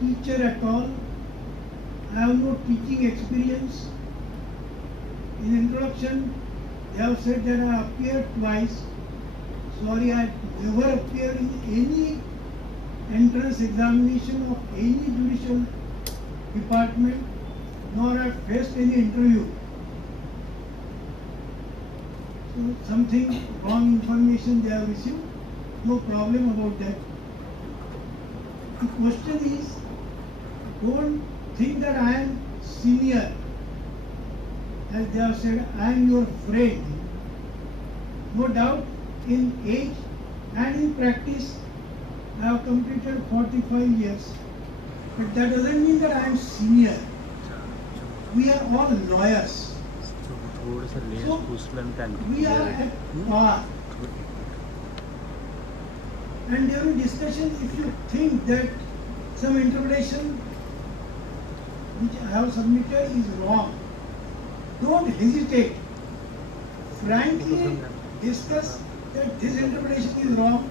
teacher at all. I have no teaching experience. In introduction, they have said that I appeared twice. Sorry, I never appeared in any entrance examination of any judicial department, nor have faced any interview. So something wrong information they have received. No problem about that. The question is, don't think that I am senior. As they have said, I am your friend. No doubt, in age and in practice, I have completed 45 years. But that doesn't mean that I am senior. We are all lawyers. So, we are at par. And during discussion, if you think that some interpretation which I have submitted is wrong, don't hesitate. Frankly discuss that this interpretation is wrong,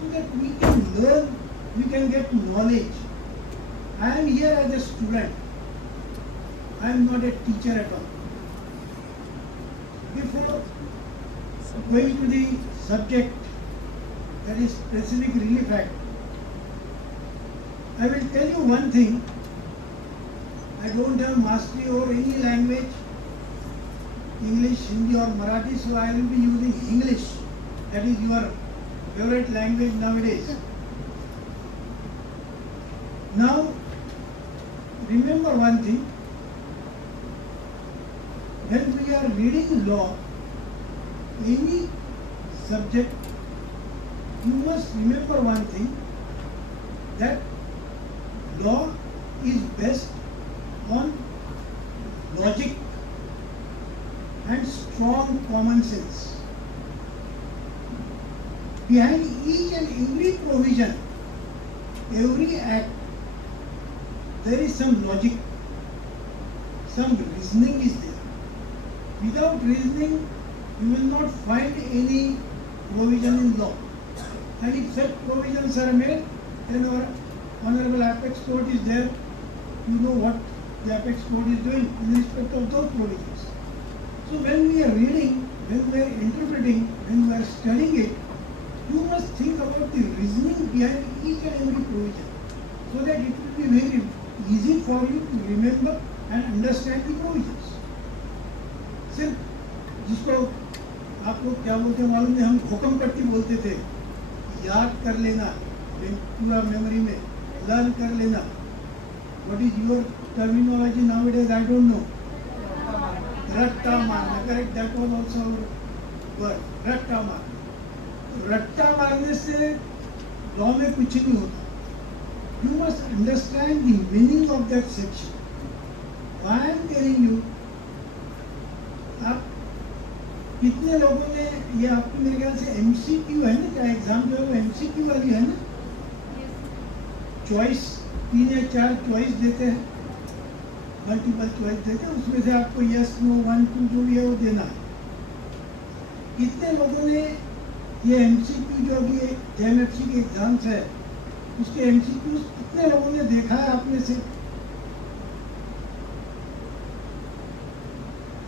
so that we can learn, we can get knowledge. I am here as a student. I am not a teacher at all. Before going to the subject, that is specific relief act, I will tell you one thing. I don't have mastery over any language, English, Hindi or Marathi, so I will be using English. That is your favorite language nowadays. Now, remember one thing. When we are reading law, any subject, you must remember one thing, that law is based on logic and strong common sense. Behind each and every provision, every act, there is some logic, some reasoning is there. Without reasoning, you will not find any provision in law. And if such provisions are made, then our Honorable Apex Court is there. You know what the Apex Court is doing in respect of those provisions. So when we are reading, when we are interpreting, when we are studying it, you must think about the reasoning behind each and every provision, so that it will be very easy for you to remember and understand the provisions. सिर्फ जिसको आप लोग क्या बोलते हैं मालूम नहीं, हम हुक्म पट्टी बोलते थे, याद कर लेना पूरा मेमोरी में, लर्न कर लेना. What is your terminology nowadays? I don't know. रट्टा मारना, correct? That was also our word. रट्टा मारना. रट्टा मारने से लॉ में कुछ नहीं होता. You must understand the meaning of that section. Why I am telling you, आप कितने लोगों ने ये आपकी मेरे ख्याल से MCQ है ना, क्या एग्जाम जो है वो MCQ वाली है ना, चॉइस 3 या 4 चॉइस देते हैं, मल्टीपल चॉइस देते हैं, उसमें से आपको यस नो 1 2 जो भी है वो देना है. कितने लोगों ने ये MCQ जो अभी JMFC के एग्जाम्स है उसके MCQ कितने लोगों ने देखा है आप में से?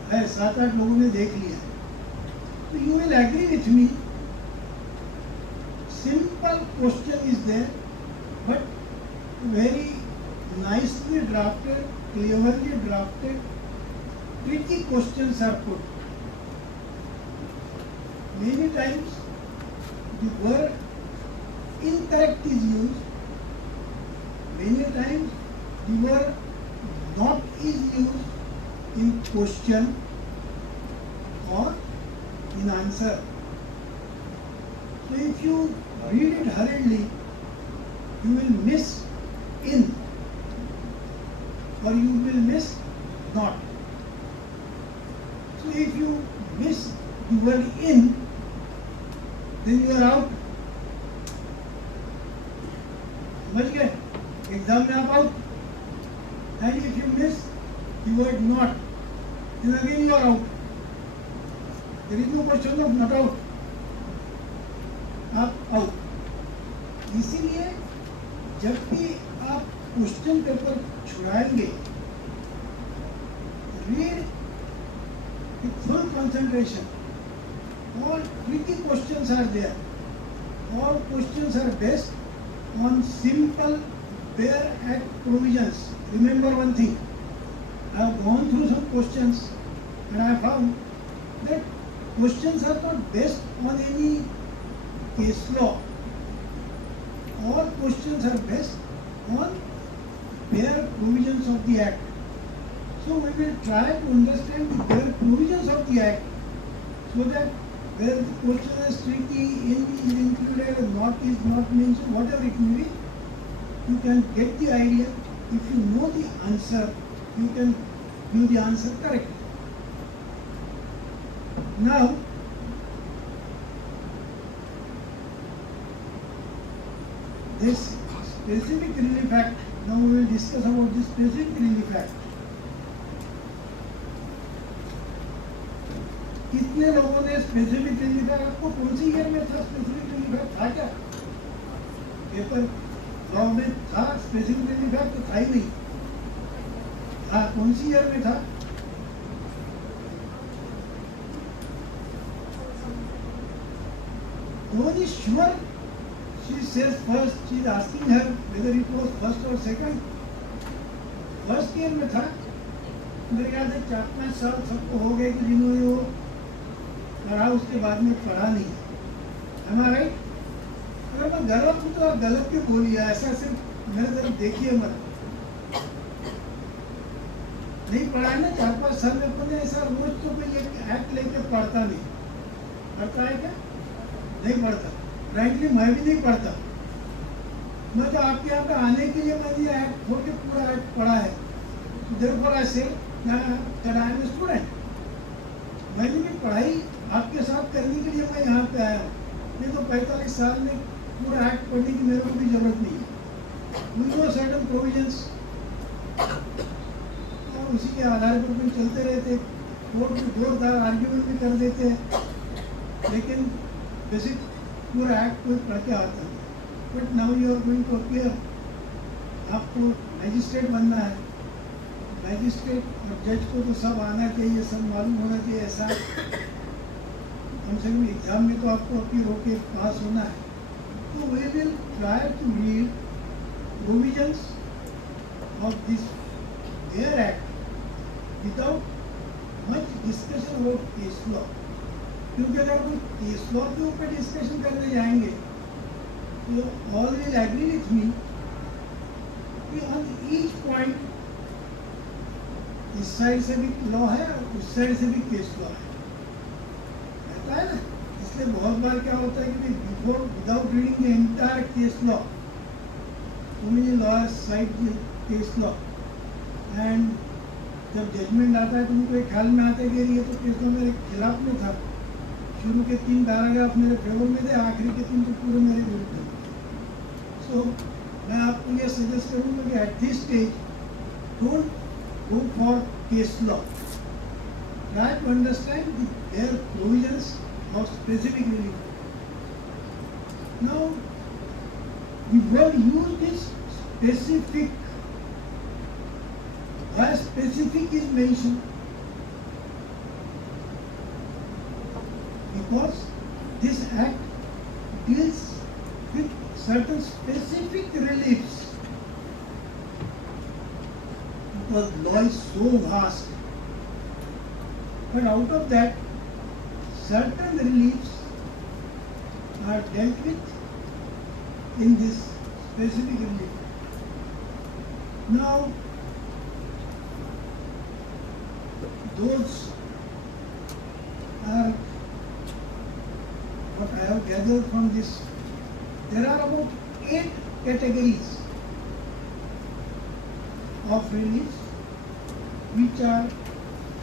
7-8 लोगों ने देख लिया. तो you will agree with me, simple question is there, but very nicely drafted, cleverly drafted, tricky questions are put. Many times the word incorrect is used. Many times the word not is used in question or in answer. So if you read it hurriedly, you will miss in or you will miss not. So if you miss the word in, then you are out. समझ गए? Exam में आप out. And if you miss the word not, then again you are out. There is no question of not out. आप out. इसीलिए जब भी आप question paper छुड़ाएंगे, read with full concentration. All tricky questions are there. All questions are based on simple bare act provisions. Remember one thing, I have gone through some questions and I found that questions are not based on any case law. All questions are based on bare provisions of the act. So we will try to understand the bare provisions of the act, so that where the question is tricky, in is included, not is not mentioned, whatever it may be, you can get the idea. If you know the answer, you can do the answer correctly. Now, this specific relief act, now we will discuss about this specific relief act. कितने लोगों ने specific relief act, आपको कौन सी year में था specific relief act? था क्या paper law में था स्पेसिफिक रिलीफ एक्ट? तो था ही नहीं। हाँ, कौन सी ईयर में था? Nobody is sure. She says first. She is asking her whether it was first or second. First year में था। मेरे ख्याल से 4-5 साल सबको हो गए कि जिन्होंने वो पढ़ा, उसके बाद में पढ़ा नहीं। Am I right? अगर मैं गलत हूँ तो आप गलत क्यों बोलिए? ऐसा सिर्फ मेरे तरफ देखिए मत। नहीं पढ़ा है ना 4-5 साल में अपने, ऐसा रोज तो कोई एक एक्ट लेके पढ़ता नहीं। पढ़ता है क्या? नहीं पढ़ता। फ्रैंकली मैं भी नहीं पढ़ता। मैं तो आपके यहाँ पे आने के लिए मैंने ये एक्ट खोल के पूरा एक्ट पढ़ा है। Therefore I say that I am a student. मैंने भी पढ़ाई आपके साथ करने के लिए मैं यहाँ पे आया हूँ। नहीं तो 45 साल में पूरा एक्ट पढ़ने की मेरे को भी जरूरत नहीं है। We know certain provisions और उसी के आधार पर भी चलते रहते। कोर्ट में जोरदार आर्ग्यूमेंट भी कर देते हैं, लेकिन बेसिक पूरा एक्ट कोई पढ़ के आता है। But now you are going to appear, आपको मैजिस्ट्रेट बनना है। मैजिस्ट्रेट और जज को तो सब आना चाहिए, सब मालूम होना चाहिए। ऐसा कम से कम एग्जाम में तो आपको अपीयर होके पास होना है। तो we will try to read provisions of this fair act without much discussion about case law. क्योंकि अगर हम केस लॉ के ऊपर डिस्कशन करने जाएंगे तो all will agree with me कि ऑन ईच पॉइंट इस साइड से भी लॉ है और उस साइड से भी केस लॉ है, रहता है ना। इसलिए बहुत बार क्या होता है कि before without reading the entire case law, so many lawyers cite the case law, and जब जजमेंट आता है तो उनको एक ख्याल में आता है कि ये तो केस लॉ मेरे खिलाफ में था। शुरू के 3 पैराग्राफ मेरे फेवर में थे, आखिरी के 3 तो पूरे मेरे विरुद्ध थे। सो मैं आपको ये सजेस्ट करूँगा कि at this stage don't go for case law. Try to understand their provisions of specific relief. Now, the word used is specific. Why specific is mentioned? Because this act deals with certain specific reliefs. Because law is so vast, but out of that, certain reliefs are dealt with in this specific relief. Now, those are what I have gathered from this. There are about 8 categories of reliefs which are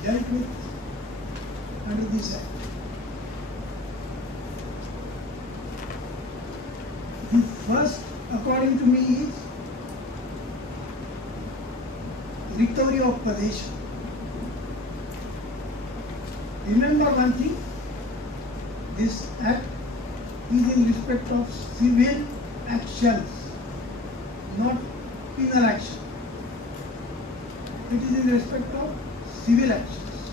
dealt with under this act. The first, according to me, is recovery of possession. Remember one thing, this act is in respect of civil actions. not penal action. It is in respect of civil actions,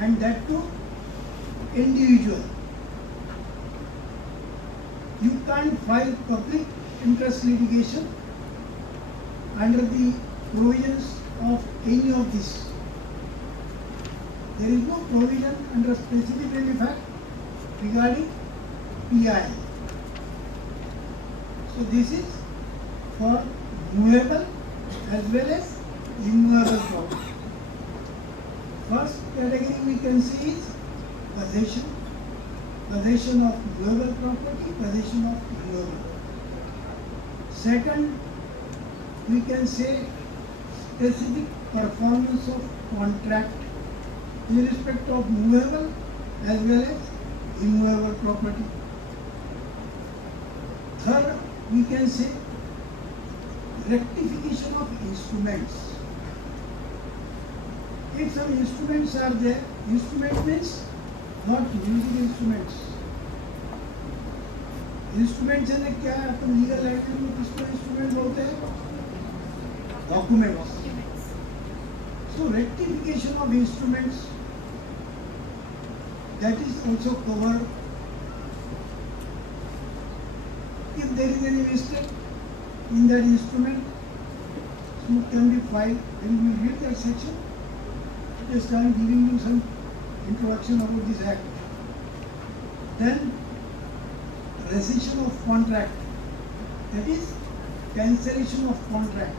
and that too individual. You can't file public interest litigation under the provisions of any of this. There is no provision under Specific Relief Act regarding PI. So this is for movable as well as immovable property. First category we can see is possession. Possession of movable property, possession of immovable. Second, we can say specific performance of contract in respect of movable as well as immovable property. Third, we can say rectification of instruments. If some instruments are there, instrument means not music instruments. Instrument है ना, क्या अपन legal language में किसको instrument बोलते हैं? Documents. So rectification of instruments, that is also covered. If there is any mistake in that instrument, suit can be filed. When you read that section, just I am giving you some introduction about this act. Then rescission of contract, that is cancellation of contract.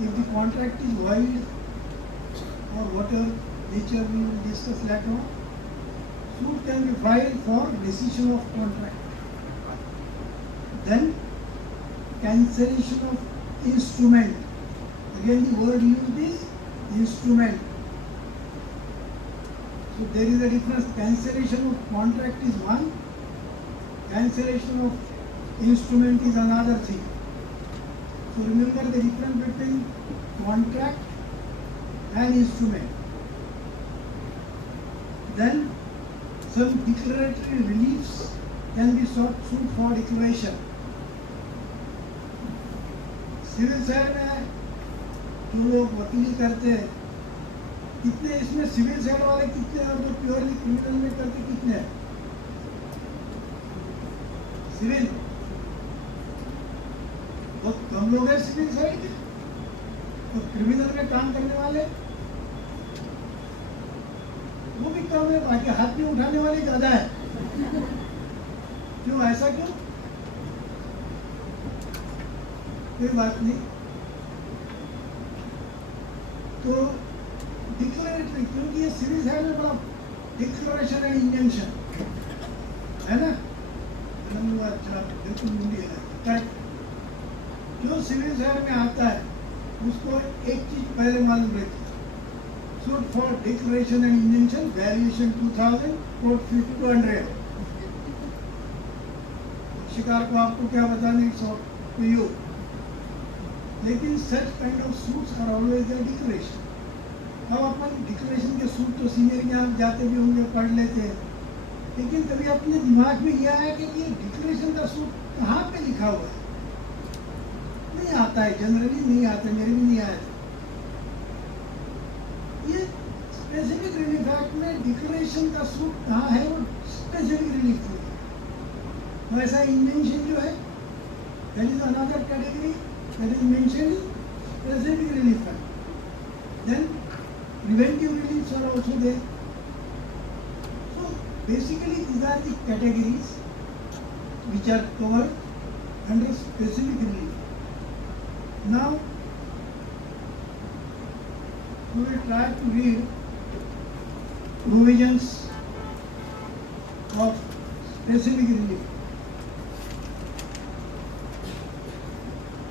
If the contract is void or whatever nature we will discuss later on, suit can be filed for rescission of contract. Then cancellation of instrument. Again the word used is instrument. So there is a difference. Cancellation of contract is one, cancellation of instrument is another thing. So remember the difference between contract and instrument. Then some declaratory reliefs can be sought suit for declaration. Civil side में जो लोग वकीली करते हैं, कितने इसमें civil side वाले कितने और जो प्योरली क्रिमिनल में करते कितने हैं? सिविल बहुत कम लोग हैं सिविल साइड के, तो क्रिमिनल में काम करने वाले वो भी कम है, बाकी हाथ में उठाने वाले ज्यादा है. क्यों, ऐसा क्यों? कोई बात नहीं. तो डिक्लेरेटरी, क्योंकि ये सिविल साइड में बड़ा डिक्लेरेशन एंड इंजंक्शन है ना. अच्छा बिल्कुल मुंडी है. जो सिविल साइड में आता है उसको एक चीज पहले मालूम रहती है. Suit for declaration and injunction valuation 2000 court fee 200. शिकार को आपको क्या बताने टू यू. लेकिन such kind of suits are always the declaration. अब अपन डिक्लेरेशन के सूट तो सीनियर के यहाँ जाते भी होंगे, पढ़ लेते हैं, लेकिन कभी अपने दिमाग में यह आया कि ये डिक्लेरेशन का सूट कहाँ पे लिखा हुआ है? नहीं आता है, जनरली नहीं आता, मेरे भी नहीं आया था. ये स्पेसिफिक रिलीफ एक्ट में डिक्लेरेशन का सूट कहाँ है? वो स्पेसिफिक रिलीफ है. वैसा इंजेंशन जो है that is another category that is mentioned in specific relief act. Then preventive reliefs are also there. So basically these are the categories which are covered under specific relief. Now we will try to read provisions of specific relief.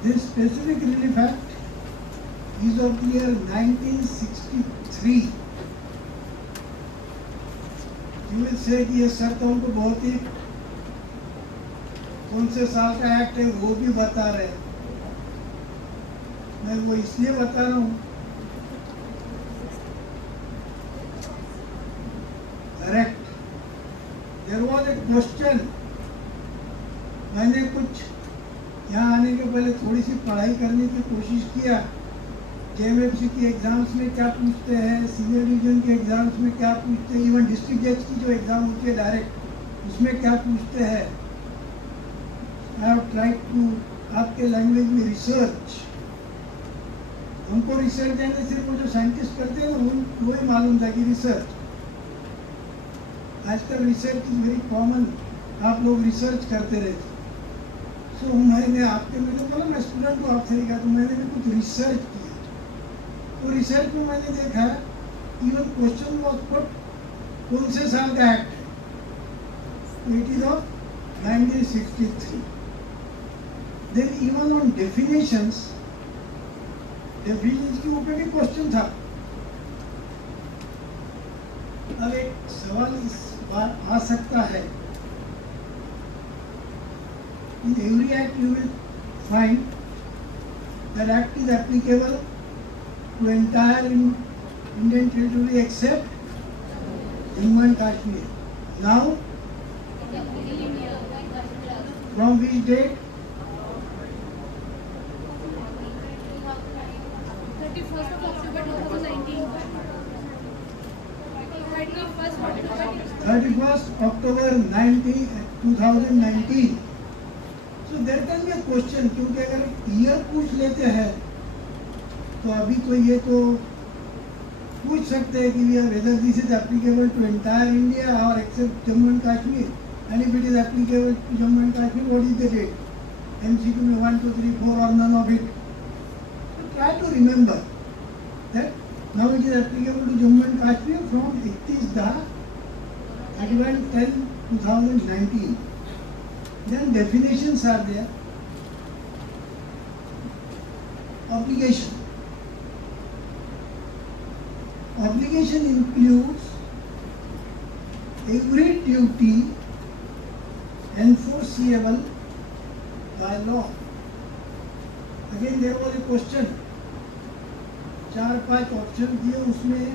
This Specific Relief Act is of the year 1963. You will say कि ये sir तो हमको बहुत ही कौन से साल का act है वो भी बता रहे हैं. मैं वो इसलिए बता रहा हूँ, correct. There was a question मैंने कुछ यहाँ आने के पहले थोड़ी सी पढ़ाई करने की कोशिश किया। JMFC की एग्ज़ाम्स में क्या पूछते हैं, सीनियर डिवीजन के एग्ज़ाम्स में क्या पूछते हैं, इवन डिस्ट्रिक्ट जज की जो एग्ज़ाम होती है डायरेक्ट उसमें क्या पूछते हैं। आई हैव ट्राइड टू आपके लैंग्वेज में रिसर्च। हमको रिसर्च यानी सिर्फ वो जो साइंटिस्ट करते हैं ना वो ही मालूम था कि रिसर्च। आजकल रिसर्च इज वेरी कॉमन, आप लोग रिसर्च करते रहते। सो मैंने आपके मेरे बोला मैं स्टूडेंट को आपसे लिखा तो मैंने भी कुछ रिसर्च किया। तो रिसर्च में मैंने देखा इवन क्वेश्चन वॉज पुट कौन से साल का एक्ट है, it is of 1963। Then even on definitions के ऊपर भी क्वेश्चन था। अब एक सवाल इस बार आ सकता है, in every act you will find that act is applicable to entire Indian territory except Jammu and Kashmir. Now, from which date? 31st of October 2019. 31st October 2019. So there can be a question, क्योंकि अगर year पूछ लेते हैं तो अभी तो ये तो पूछ सकते हैं कि whether this is applicable to entire India or except Jammu and Kashmir, and if it is applicable to Jammu and Kashmir, what is the date? MCQ में 1, 2, 3, 4 or none of it. So try to remember that now it is applicable to Jammu and Kashmir from 31/10/2019. Then definitions are there. Obligation. Obligation includes every duty enforceable by law. Again there was a question. 4-5 option दिए, उसमें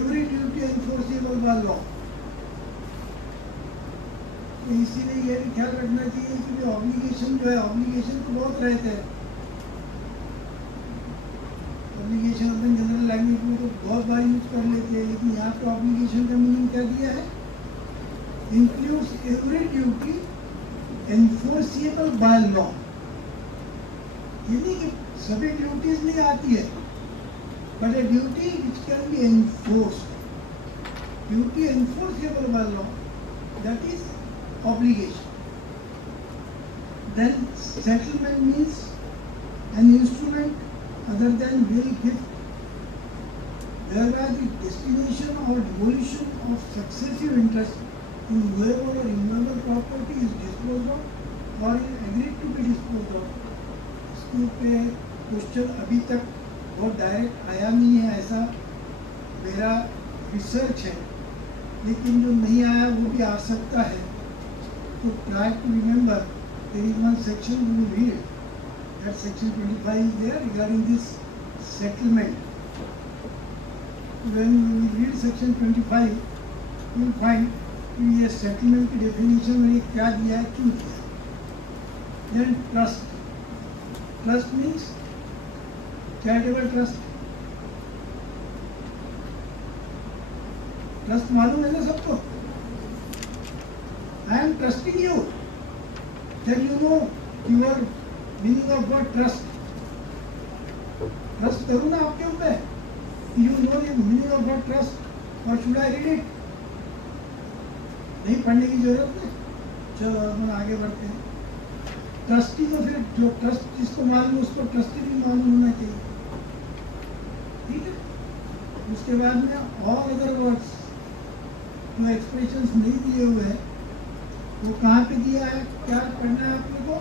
every duty enforceable by law. तो इसीलिए ये भी ख्याल रखना चाहिए कि ऑब्लिगेशन जो है, ऑब्लिगेशन तो बहुत रहते हैं। ऑब्लिगेशन अपन जनरल लैंग्वेज में तो बहुत बार यूज कर लेते हैं, लेकिन यहाँ पे ऑब्लिगेशन का मीनिंग क्या दिया है? Includes every duty enforceable by law. ये नहीं कि सभी ड्यूटीज नहीं आती है, but a duty which can be enforced, duty enforceable by law, that is obligation. Then settlement means an instrument other than will, gift, whereby the destination or devolution of successive interest in movable or immovable property is disposed of or is agreed to be disposed of. इसके पे question अभी तक बहुत direct आया नहीं है, ऐसा मेरा रिसर्च है, लेकिन जो नहीं आया वो भी आ सकता है। So try to remember there is one section we will read, that section 25 is there regarding this settlement. When we will read section 25, you will find कि ये settlement की definition में ये क्या दिया है, क्यों दिया है। Then trust. Trust means charitable trust. Trust मालूम है ना सबको? I am trusting you. Then you know your meaning of word trust. Trust करूँ ना आपके ऊपर? You know the meaning of word trust, or should I read it? नहीं पढ़ने की जरूरत नहीं। चलो हम आगे बढ़ते हैं। ट्रस्टी को फिर जो ट्रस्ट जिसको मालूम उसको ट्रस्टी भी मालूम होना चाहिए, ठीक है? उसके बाद में और अदर वर्ड्स जो एक्सप्रेशंस नहीं दिए हुए हैं वो कहाँ पे दिया है, क्या पढ़ना है आप लोगों को?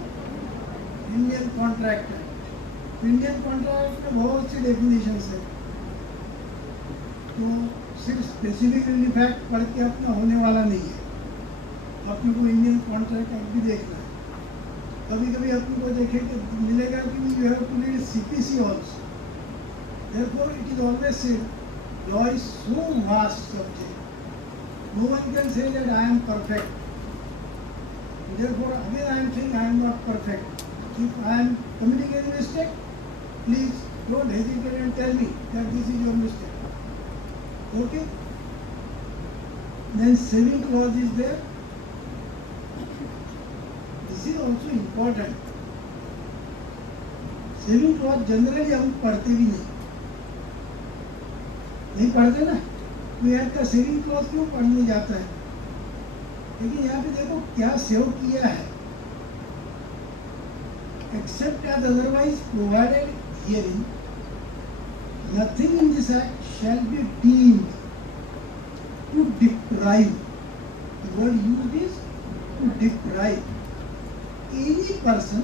Indian contract act. Indian contract में बहुत सी डेफिनेशंस है, तो सिर्फ स्पेसिफिक फैक्ट पढ़ के अपना होने वाला नहीं है। अपने को इंडियन कॉन्ट्रैक्ट एक्ट भी देखना है। कभी कभी अपने को देखे तो मिलेगा कि you have to read CPC also. Therefore it is always said law is so vast subject, no one can say that I am perfect. Therefore, again I am saying I am not perfect. If I am committing any mistake, please don't hesitate and tell me that this is your mistake. Okay? Then saving clause is there. This is also important. Saving clause generally हम पढ़ते भी नहीं पढ़ते ना, तो यार का saving clause क्यों पढ़ने जाता है? लेकिन यहाँ पे देखो क्या सेव किया है, except as otherwise provided hearing nothing in this act shall be deemed to deprive, the word used is to deprive any person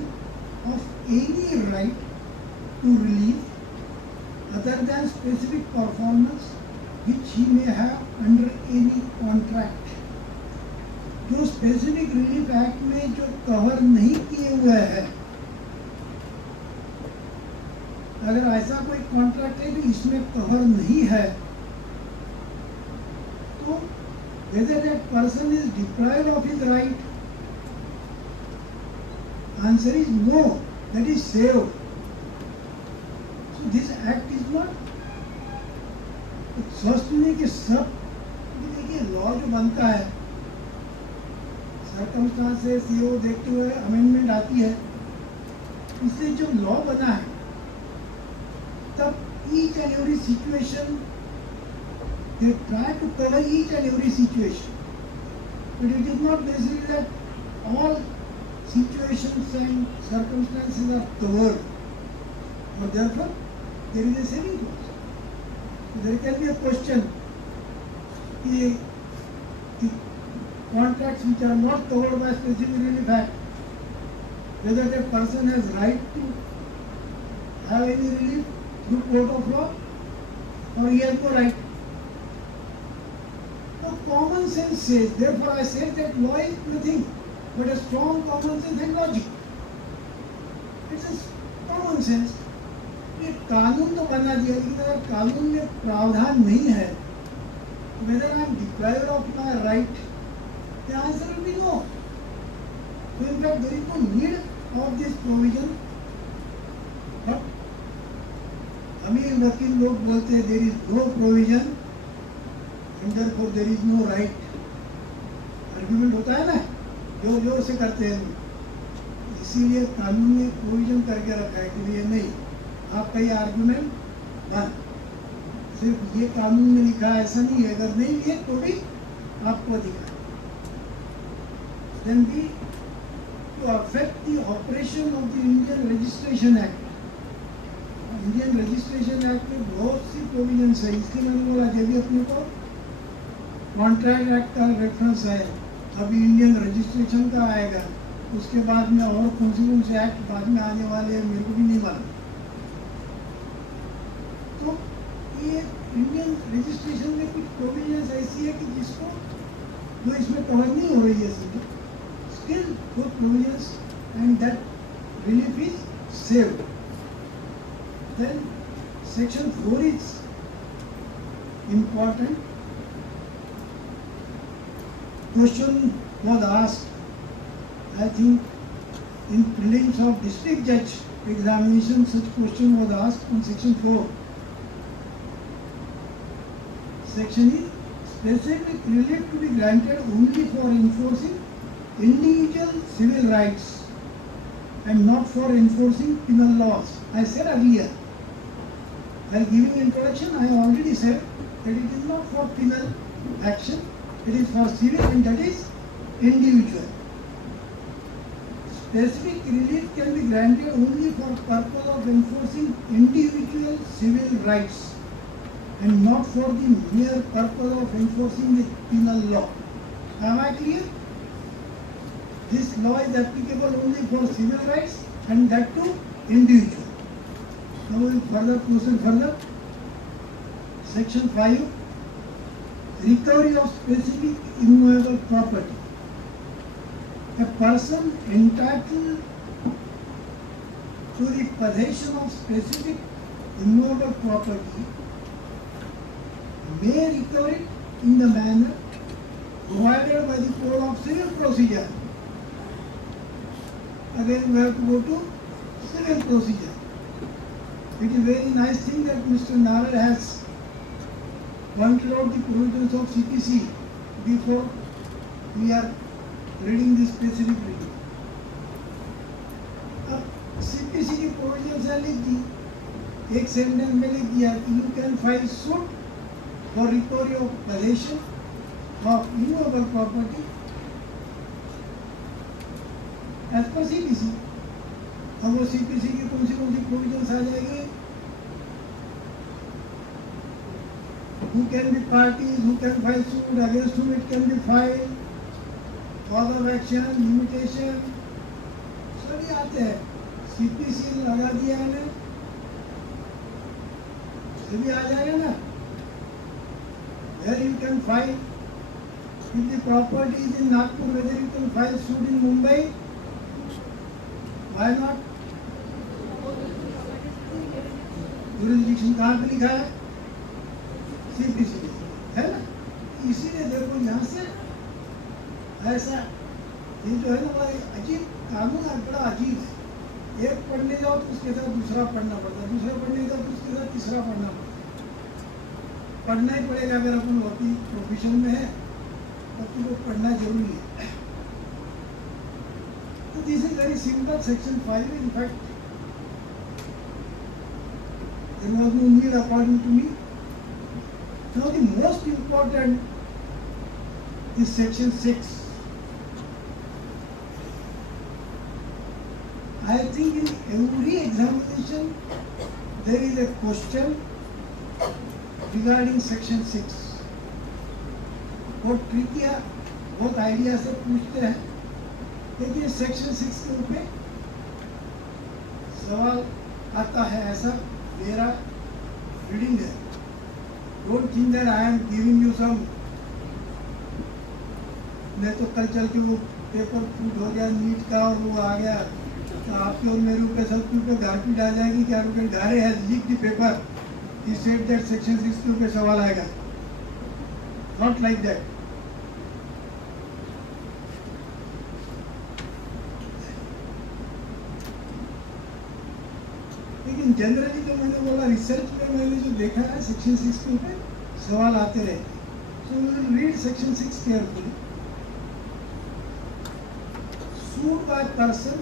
of any right to relief other than specific performance which he may have under any contract. जो specific relief act में जो cover नहीं किए हुए हैं, अगर ऐसा कोई कॉन्ट्रैक्ट है जो इसमें कवर नहीं है, तो whether that person is deprived of his right, answer is no, that is saved. So this act is not स्वस्थ नहीं कि सब, देखिए लॉ जो बनता है सर्कमस्टांसेस सीओ देखते हुए अमेंडमेंट आती है, इसलिए जब लॉ बना है तब each and every situation they try to cover each and every situation, but it is not necessary that all situations and circumstances are covered, or therefore there is a saving clause. So there can be a question: the contracts which are not covered by specific relief act, whether that person has right to have any relief through court of law, or he has no right. Now common sense says, therefore I say that law is nothing but a strong common sense and logic. It's a common sense. ये कानून तो बना दिया, लेकिन अगर कानून में प्रावधान नहीं है, whether I am deprived of my right, the answer will be no. So in fact there is no need of this provision. But अमीर वकील लोग बोलते हैं there is no provision and therefore there is no right. Argument होता है ना, जोर जोर से करते हैं, इसीलिए कानून ने प्रोविजन करके रखा है कि ये नहीं, आपका ये आर्गुमेंट बंद, सिर्फ ये कानून में लिखा है, ऐसा नहीं है, अगर नहीं है तो भी आपको अधिकार। Then we to affect the operation of the Indian Registration Act. Indian registration act में बहुत सी प्रोविजंस है, इसलिए मैंने बोला जब भी अपने को कॉन्ट्रैक्ट एक्ट का रेफरेंस है, अभी इंडियन रजिस्ट्रेशन का आएगा, उसके बाद में और कौन से एक्ट बाद में आने वाले हैं मेरे को भी नहीं मालूम। तो ये इंडियन रजिस्ट्रेशन में कुछ प्रोविजंस ऐसी है कि जिसको जो इसमें कवर नहीं हो रही है, स्टिल वो provisions and that relief is saved. Then section 4 is important. Question was asked, I think, in prelims of district judge examination, such question was asked on section 4. Section is specific relief to be granted only for enforcing individual civil rights and not for enforcing penal laws. I said earlier, while giving introduction, I already said that it is not for penal action, it is for civil and that is individual. Specific relief can be granted only for purpose of enforcing individual civil rights and not for the mere purpose of enforcing the penal law. Am I clear? This law is applicable only for civil rights and that too individual. Now we will further proceed further. Section 5, recovery of specific immovable property. A person entitled to the possession of specific immovable property may recover it in the manner provided by the Code of Civil Procedure. again we have to go to civil procedure. It is very nice thing that Mr. Narad has pointed out the provisions of CPC before we are reading this specific review. अब CPC की provisions है लिख दी, एक sentence में लिख दिया कि you can file suit for recovery of possession of immovable property as per CPC. अब वो CPC की कौन सी provisions आ जाएगी? Who can be parties, who can file suit, against whom it can be filed, cause of action, limitation, सभी आते हैं. CPC लगा दिया है ना, सभी आ जाएगा ना. Where you can file, if the property is in Nagpur, whether you can file suit in Mumbai, why not? Jurisdiction कहाँ पे लिखा है? CPC है ना. इसीलिए देखो यहाँ से ऐसा ये जो है ना बड़ा अजीब कानून है, बड़ा अजीब है. एक पढ़ने जाओ तो उसके साथ दूसरा पढ़ना पड़ता है, दूसरा पढ़ने जाओ तो उसके साथ तीसरा पढ़ना पड़ता है. पढ़ना ही पड़ेगा अगर अपन वकील प्रोफेशन में है तो तुमको पढ़ना जरूरी है. तो this is very simple section 5. In fact there was no need according to me. Now the most important is section 6. I think in every examination there is a question regarding section 6. और trachea बहुत idea से पूछते हैं, लेकिन section 6 के ऊपर सवाल आता है, ऐसा मेरा रीडिंग है. Don't think that I am giving you some, नहीं तो कल चल के वो पेपर फूट हो गया नीट का और वो आ गया तो आपके और मेरे ऊपर सब के ऊपर गारपी डाल जाएगी कि आपके गारे has leak the paper, he said that section 6 के ऊपर सवाल आएगा. Not like that. लेकिन जनरली जो मैंने बोला रिसर्च में मैंने जो देखा है सेक्शन 6 के ऊपर सवाल आते रहते हैं. So we will read section 6 carefully. Sued by person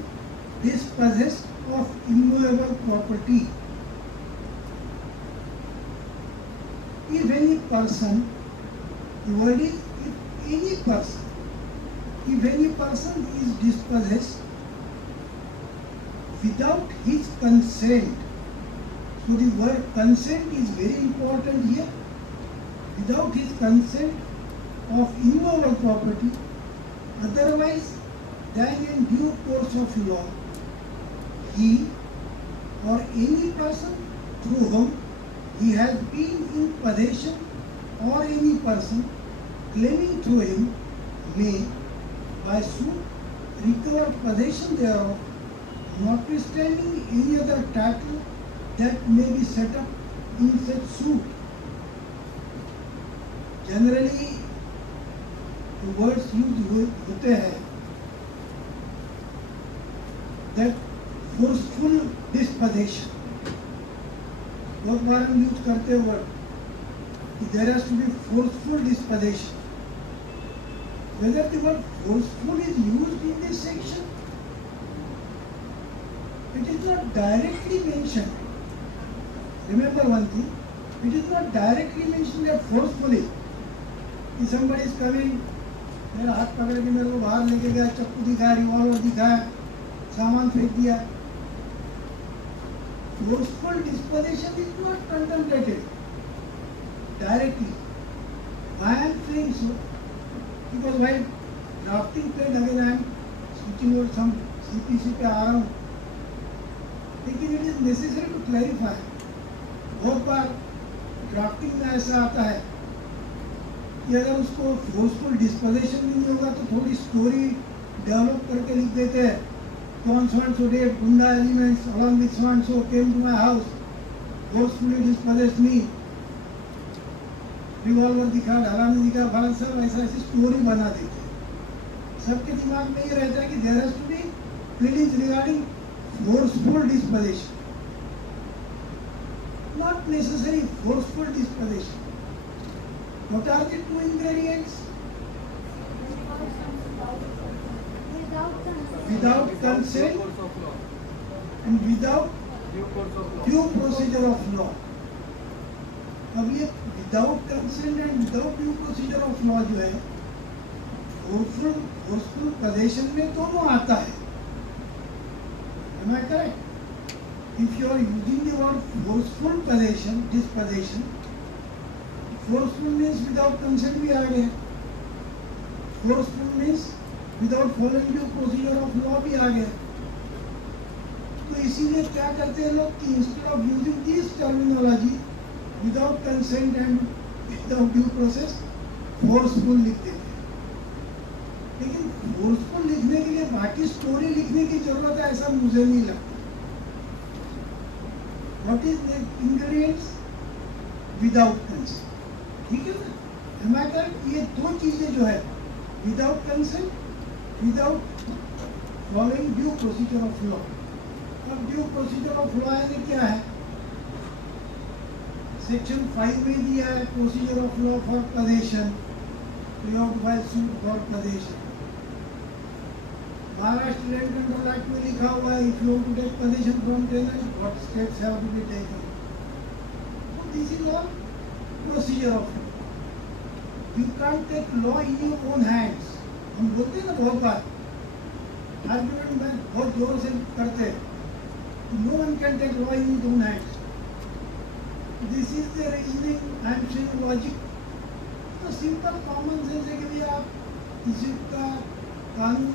dispossessed of immovable property. If any person, the word is if any person is dispossessed without his consent. So the word consent is very important here. Without his consent of immovable property, otherwise than in due course of law, he or any person through whom he has been in possession or any person claiming through him may by suit recover possession thereof, notwithstanding any other title that may be set up in such suit. Generally the words used होते हैं that forceful dispossession. बहुत बार हम use करते हैं word कि there has to be forceful dispossession. Whether the word forceful is used in this section, it is not directly mentioned. Remember one thing, it is not directly mentioned that forcefully. If somebody is coming, मेरा हाथ पकड़ के मेरे को बाहर लेके गया, चक्कू दिखाया, रिवॉल्वर दिखाया, सामान फेंक दिया. Forceful disposition is not contemplated directly. Why I am saying so? Because while drafting pen again I am switching over some CPC पे आ रहा हूँ, लेकिन it is necessary to clarify. बहुत बार ड्राफ्टिंग में ऐसा आता है कि अगर उसको फोर्सफुल डिस्पोजिशन भी नहीं होगा तो थोड़ी स्टोरी डेवलप करके लिख देते हैं. On so date, Gunda elements along with so and so came to my house, forcefully dispossessed me. Revolver दिखा, ढलाने दिखा, फलन सब ऐसा ऐसी स्टोरी बना देते हैं. सबके दिमाग में ये रहता है कि there has to be Feelings regarding forceful disposition. Not necessary forceful disposition. What are the two ingredients? Without consent and without due procedure of law. अब ये without consent and without due procedure of law जो है forceful position में दोनों आता है. Am I correct? If you are using the word forceful possession, disposition, forceful means without consent भी आ गया. Forceful means without following due procedure of law भी आ गया. तो इसीलिए क्या करते हैं लोग कि instead of using this terminology without consent and without due process, forceful लिख देते हैं. लेकिन forceful लिखने के लिए बाकी स्टोरी लिखने की जरूरत है ऐसा मुझे नहीं लगता. What is the ingredients? Without consent. ठीक है ना? Am I correct? ये दो चीजें जो है without consent, without following due procedure of law. अब ड्यू प्रोसीजर ऑफ लॉ यानी क्या है? सेक्शन 5 में दिया है procedure of law for position, you have to file suit for position. Maharashtra land control act में लिखा हुआ है if you have to take position from tenant what steps have to be taken. So this is all procedure of law. You can't take law in your own hands. हम बोलते हैं ना बहुत बार, argument में बहुत जोर से करते हैं. No one can take law in his own hands. This is the reasoning. I am saying logic. तो simple common sense है कि भैया आप किसी का कानून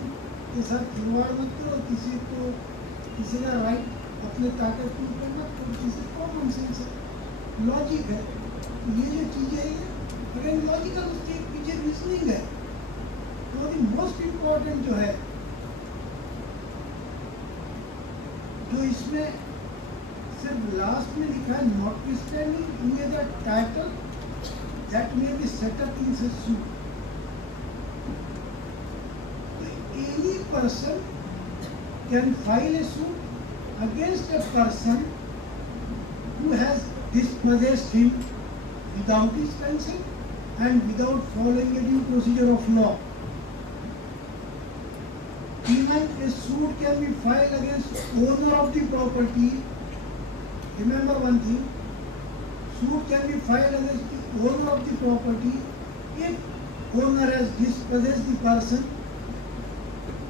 के साथ खिलवाड़ मत करो, किसी का राइट अपने ताकत के ऊपर मत करो. दिस इज कॉमन सेंस है, लॉजिक है. ये जो चीजें हैं अगर लॉजिकल उसके पीछे रीजनिंग है. तो मोस्ट इम्पोर्टेंट जो है जो इसमें सिर्फ लास्ट में लिखा है notwithstanding in the title that may be set up in suit. Any person can file a suit against a person who has dispossessed him without his consent and without following a due procedure of law. Even a suit can be filed against owner of the property. Remember one thing, suit can be filed against the owner of the property if owner has dispossessed the person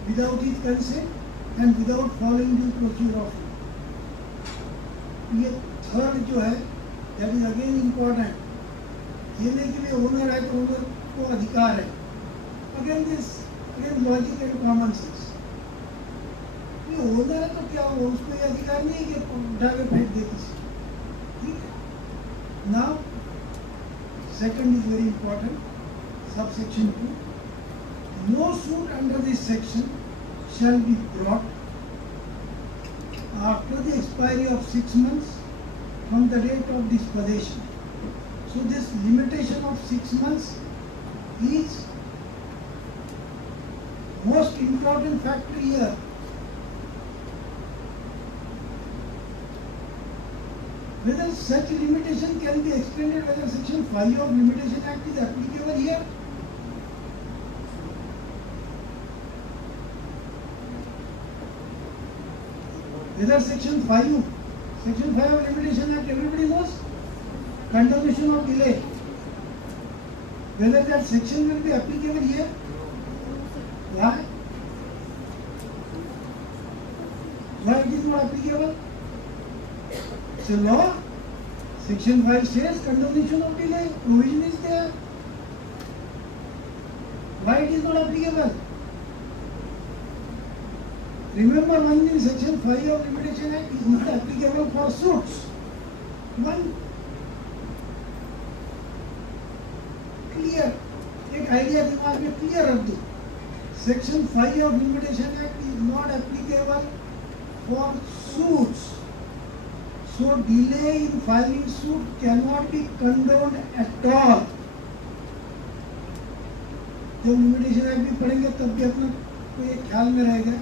without his consent and without following due procedure of law. ये third जो है that is again important. ये नहीं कि owner है तो owner को अधिकार है. Again logic and common sense. ये ओनर है तो क्या हो, उसको ये अधिकार नहीं है कि उठा के फेंक दे किसी. ठीक है. Now second is very important. Subsection 2, no suit under this section shall be brought after the expiry of 6 months from the date of disposition. So this limitation of 6 months is most important factor here. Whether such limitation can be extended, whether section 5 of Limitation Act is applicable here. Whether section 5 of Limitation Act, everybody knows, condemnation of delay. Whether that section will be applicable here. Why? Why it is not applicable? So law, section 5 says condemnation of delay, provision is there. Why it is not applicable? Remember one thing, section 5 of Limitation Act is not applicable for suits. One clear, एक idea दिमाग में clear रख दो. Section 5 of Limitation Act is not applicable for suits. So delay in filing suit cannot be condoned at all. जब limitation act भी पढ़ेंगे तब भी अपना को ये ख्याल में रहेगा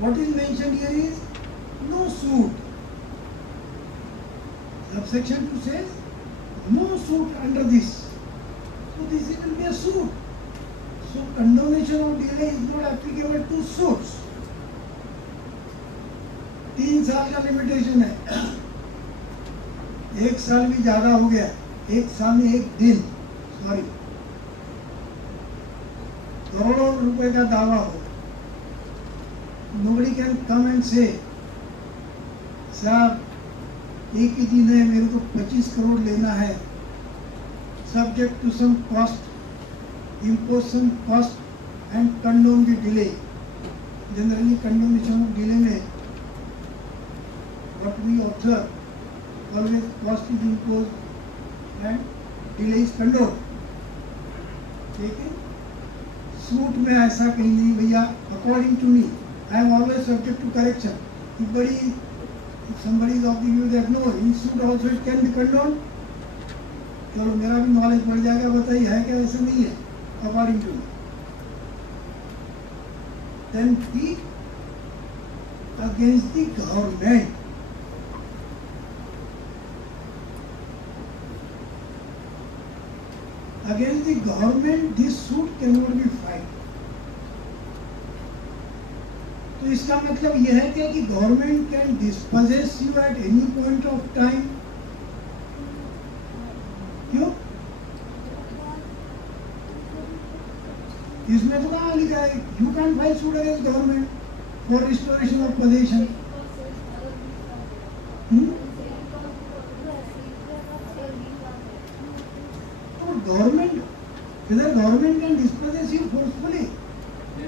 What is mentioned here is no suit. Subsection 2 says no suit under this. So this will be a suit. So condonation of delay is not applicable to suits. 3 साल का लिमिटेशन है. 1 साल भी ज्यादा हो गया. 1 साल में 1 दिन, सॉरी, करोड़ों रुपए का दावा हो. Nobody can come and say, साहब एक ही दिन है, मेरे को 25 करोड़ लेना है, subject to some cost, impose some cost and condone the delay. Generally condonation of delay में what we author, always cost is imposed and delay is condoned. ठीक है? सूट में ऐसा कहीं नहीं भैया. According to me, I am always subject to correction. If somebody is of the view that no, in suit also it can be condoned, चलो मेरा भी नॉलेज बढ़ जाएगा. बताइए है क्या? ऐसा नहीं है. According to me, then be against the government. Against the government, this suit cannot be filed. तो इसका मतलब यह है क्या कि government can dispossess you at any point of time. क्यों? इसमें तो कहाँ लिखा है you can file suit against government for restoration of position. तो government, whether government can dispose you forcefully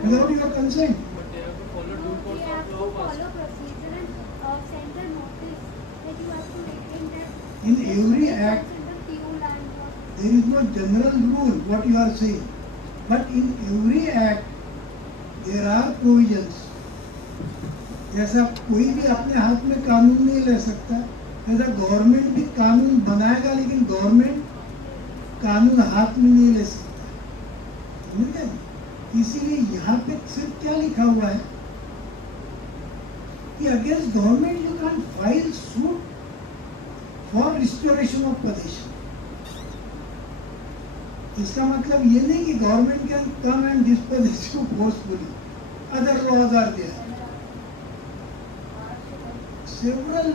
without your consent. But they have to follow due course They have of to law first. follow procedure and send a notice that you have to retain that. In every act, Under PU land law. there is no general rule what you are saying, but in every act there are provisions. जैसा कोई भी अपने हाथ में कानून नहीं ले सकता, वैसा गवर्नमेंट भी कानून बनाएगा, लेकिन गवर्नमेंट कानून हाथ में नहीं ले सकता. समझ गए? इसीलिए यहाँ पे सिर्फ क्या लिखा हुआ है कि against government you can file suit for restoration of position. इसका मतलब ये नहीं कि government can come and dispose you forcefully. Other laws are there. Several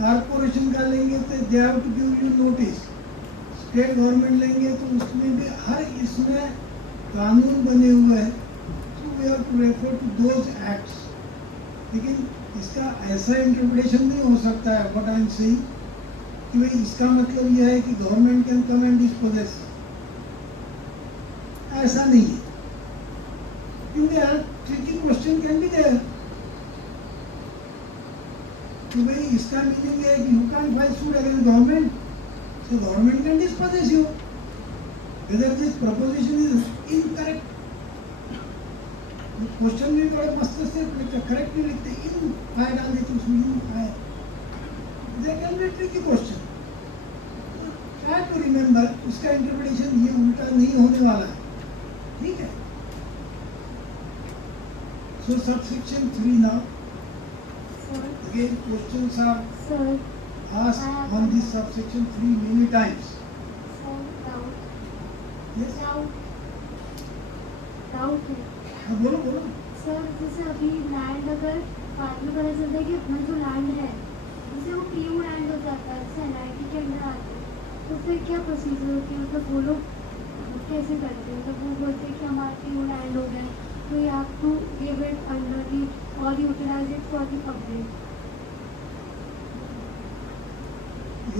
corporation का लेंगे तो they have to give you notice. State government लेंगे तो उसमें भी हर इसमें कानून बने हुए हैं. So we have to refer to those acts. लेकिन इसका ऐसा इंटरप्रिटेशन नहीं हो सकता है व्हाट आई एम सेइंग कि भाई इसका मतलब यह है कि government can come and dispossess. ऐसा नहीं है. क्योंकि यार tricky question can be there कि भाई इसका मीनिंग है कि you can file suit against government, so government can dispose you. Whether this proposition is incorrect. Question भी बड़े मस्त से करेक्ट नहीं लिखते. इन आए डाल देते उसमें इन आए. They can be tricky question. Try to remember उसका इंटरप्रिटेशन ये उल्टा नहीं होने वाला है. ठीक है? So subsection 3 now. Sir, Again questions are sir, asked on this subsection 3 many times. sir, doubt, Yes? doubt है. हाँ बोलो बोलो. सर जैसे अभी लैंड अगर बाद में पता चलता है कि अपना जो लैंड है जैसे वो पीयू लैंड हो जाता है, जैसे एनआईटी के अंदर आते हैं, तो फिर क्या प्रोसीजर होती है? मतलब वो लोग कैसे करते हैं? मतलब वो बोलते हैं कि हमारा पीयू लैंड हो गया, तो you have to give it under the और utilize it for the public.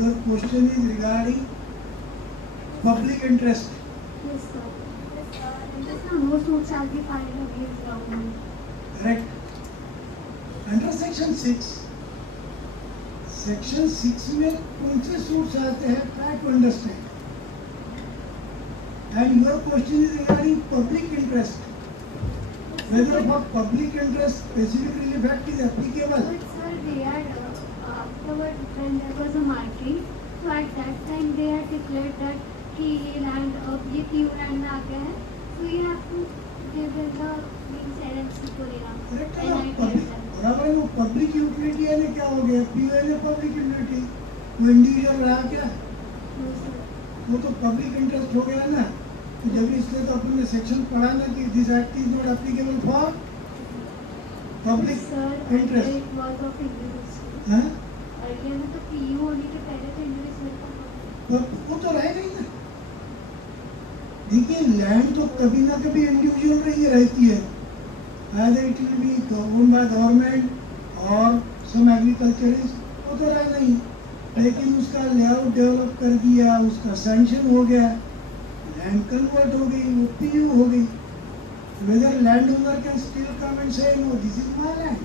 Your question is regarding public interest. Yes, sir. And just now, no suit shall be filed against government. Correct. Under section 6, section 6 में कौन से suits आते हैं? Try to understand. And your question is regarding public interest. Whether for public interest specific relief act is applicable. But sir, they had afterward when there was a marking, so at that time they had declared that कि ये land अब ये PU land में आ गया है, So you have to give in the means NMC Korea. Correct है ना, NIT पब्लिक exam. बराबर है, वो पब्लिक यूटिलिटी है ना, क्या हो गया, पीओ है पब्लिक यूटिलिटी, वो इंडिविजुअल रहा क्या, No, sir. वो तो पब्लिक इंटरेस्ट हो गया ना। तो जब इसलिए तो अपन ने सेक्शन पढ़ा ना कि this act is not applicable for public Sir, interest. earlier it was of individual. हाँ, Earlier में तो PU होने के पहले तो individual था. वो तो रहेगा ही ना। देखिए लैंड तो कभी ना कभी इंडिविजुअल रही रहती है, either it will be owned by government or some agriculturist, वो तो रहना ही। लेकिन उसका लेआउट डेवलप कर दिया, उसका सैंक्शन हो गया, लैंड कन्वर्ट हो गई, वो पीयू हो गई। Whether landowner can still come and say, no, this is my land.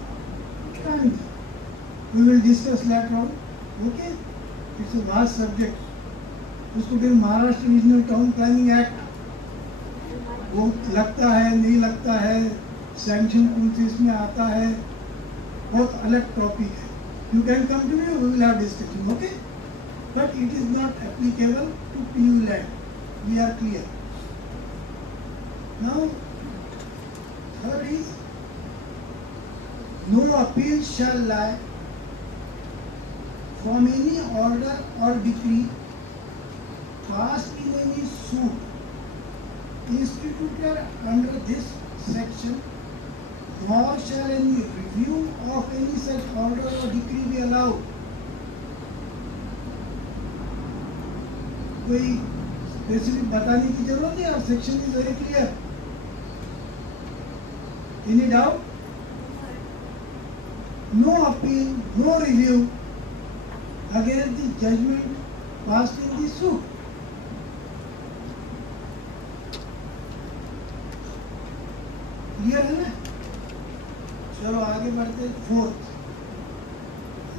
It can't be. We will discuss later on. Okay? It's a vast subject. उसको फिर Maharashtra regional town planning act वो लगता है नहीं लगता है, सैंक्शन कौन से इसमें आता है, बहुत अलग टॉपिक है। You can come to me, we will have discussion, okay, but it is not applicable to PU land, we are clear now. Third is no appeal shall lie from any order or decree passed in any suit instituted under this section, nor shall any review of any such order or decree be allowed. कोई specific बताने की जरूरत है, section is very clear. Any doubt? No appeal, no review against the judgment passed in the suit. Clear है ना? चलो आगे बढ़ते। Fourth,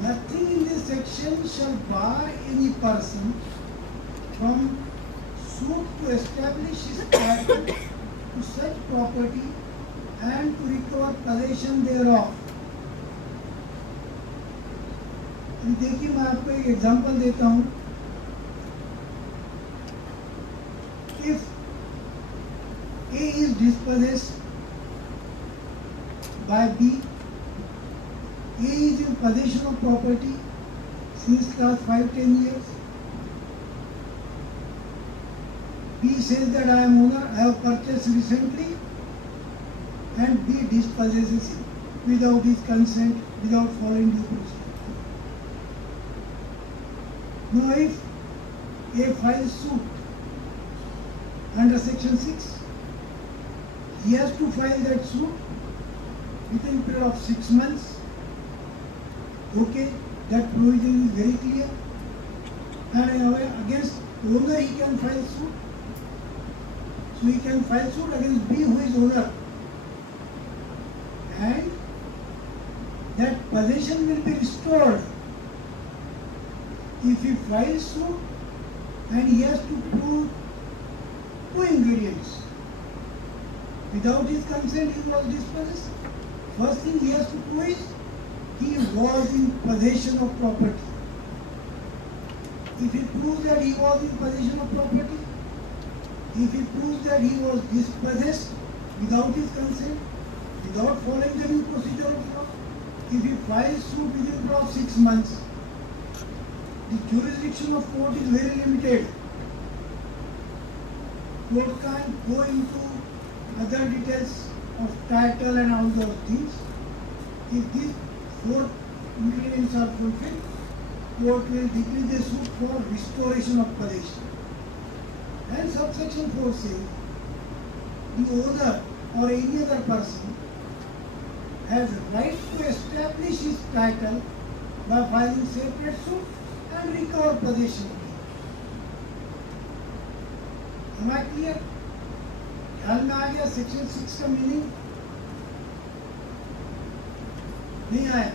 nothing in this section shall bar any person from suit to establish his title to such property and to recover possession thereof. देखिए मैं आपको एक example देता हूँ। If A is dispossessed by B, A is in possession of property since last 5-10 years. B says that I am owner, I have purchased recently, and B dispossesses him without his consent, without following due procedure. Now if A files suit under section 6, he has to file that suit within a period of 6 months. Okay, that provision is very clear. And against owner he can file suit. So he can file suit against B who is owner. And that possession will be restored. If he files suit and he has to prove two ingredients. Without his consent he was dispossessed. First thing he has to prove is he was in possession of property. If he proves that he was in possession of property, if he proves that he was dispossessed without his consent, without following the due procedure of law, if he files suit within about 6 months, the jurisdiction of court is very limited. Court can't go into other details of title and all those things. If these 4 ingredients are fulfilled, court will decree the suit for restoration of possession. And subsection 4 says, the owner or any other person has right to establish his title by filing separate suit and recover possession. Am I clear? ख्याल में आ गया section 6 का meaning? नहीं आया?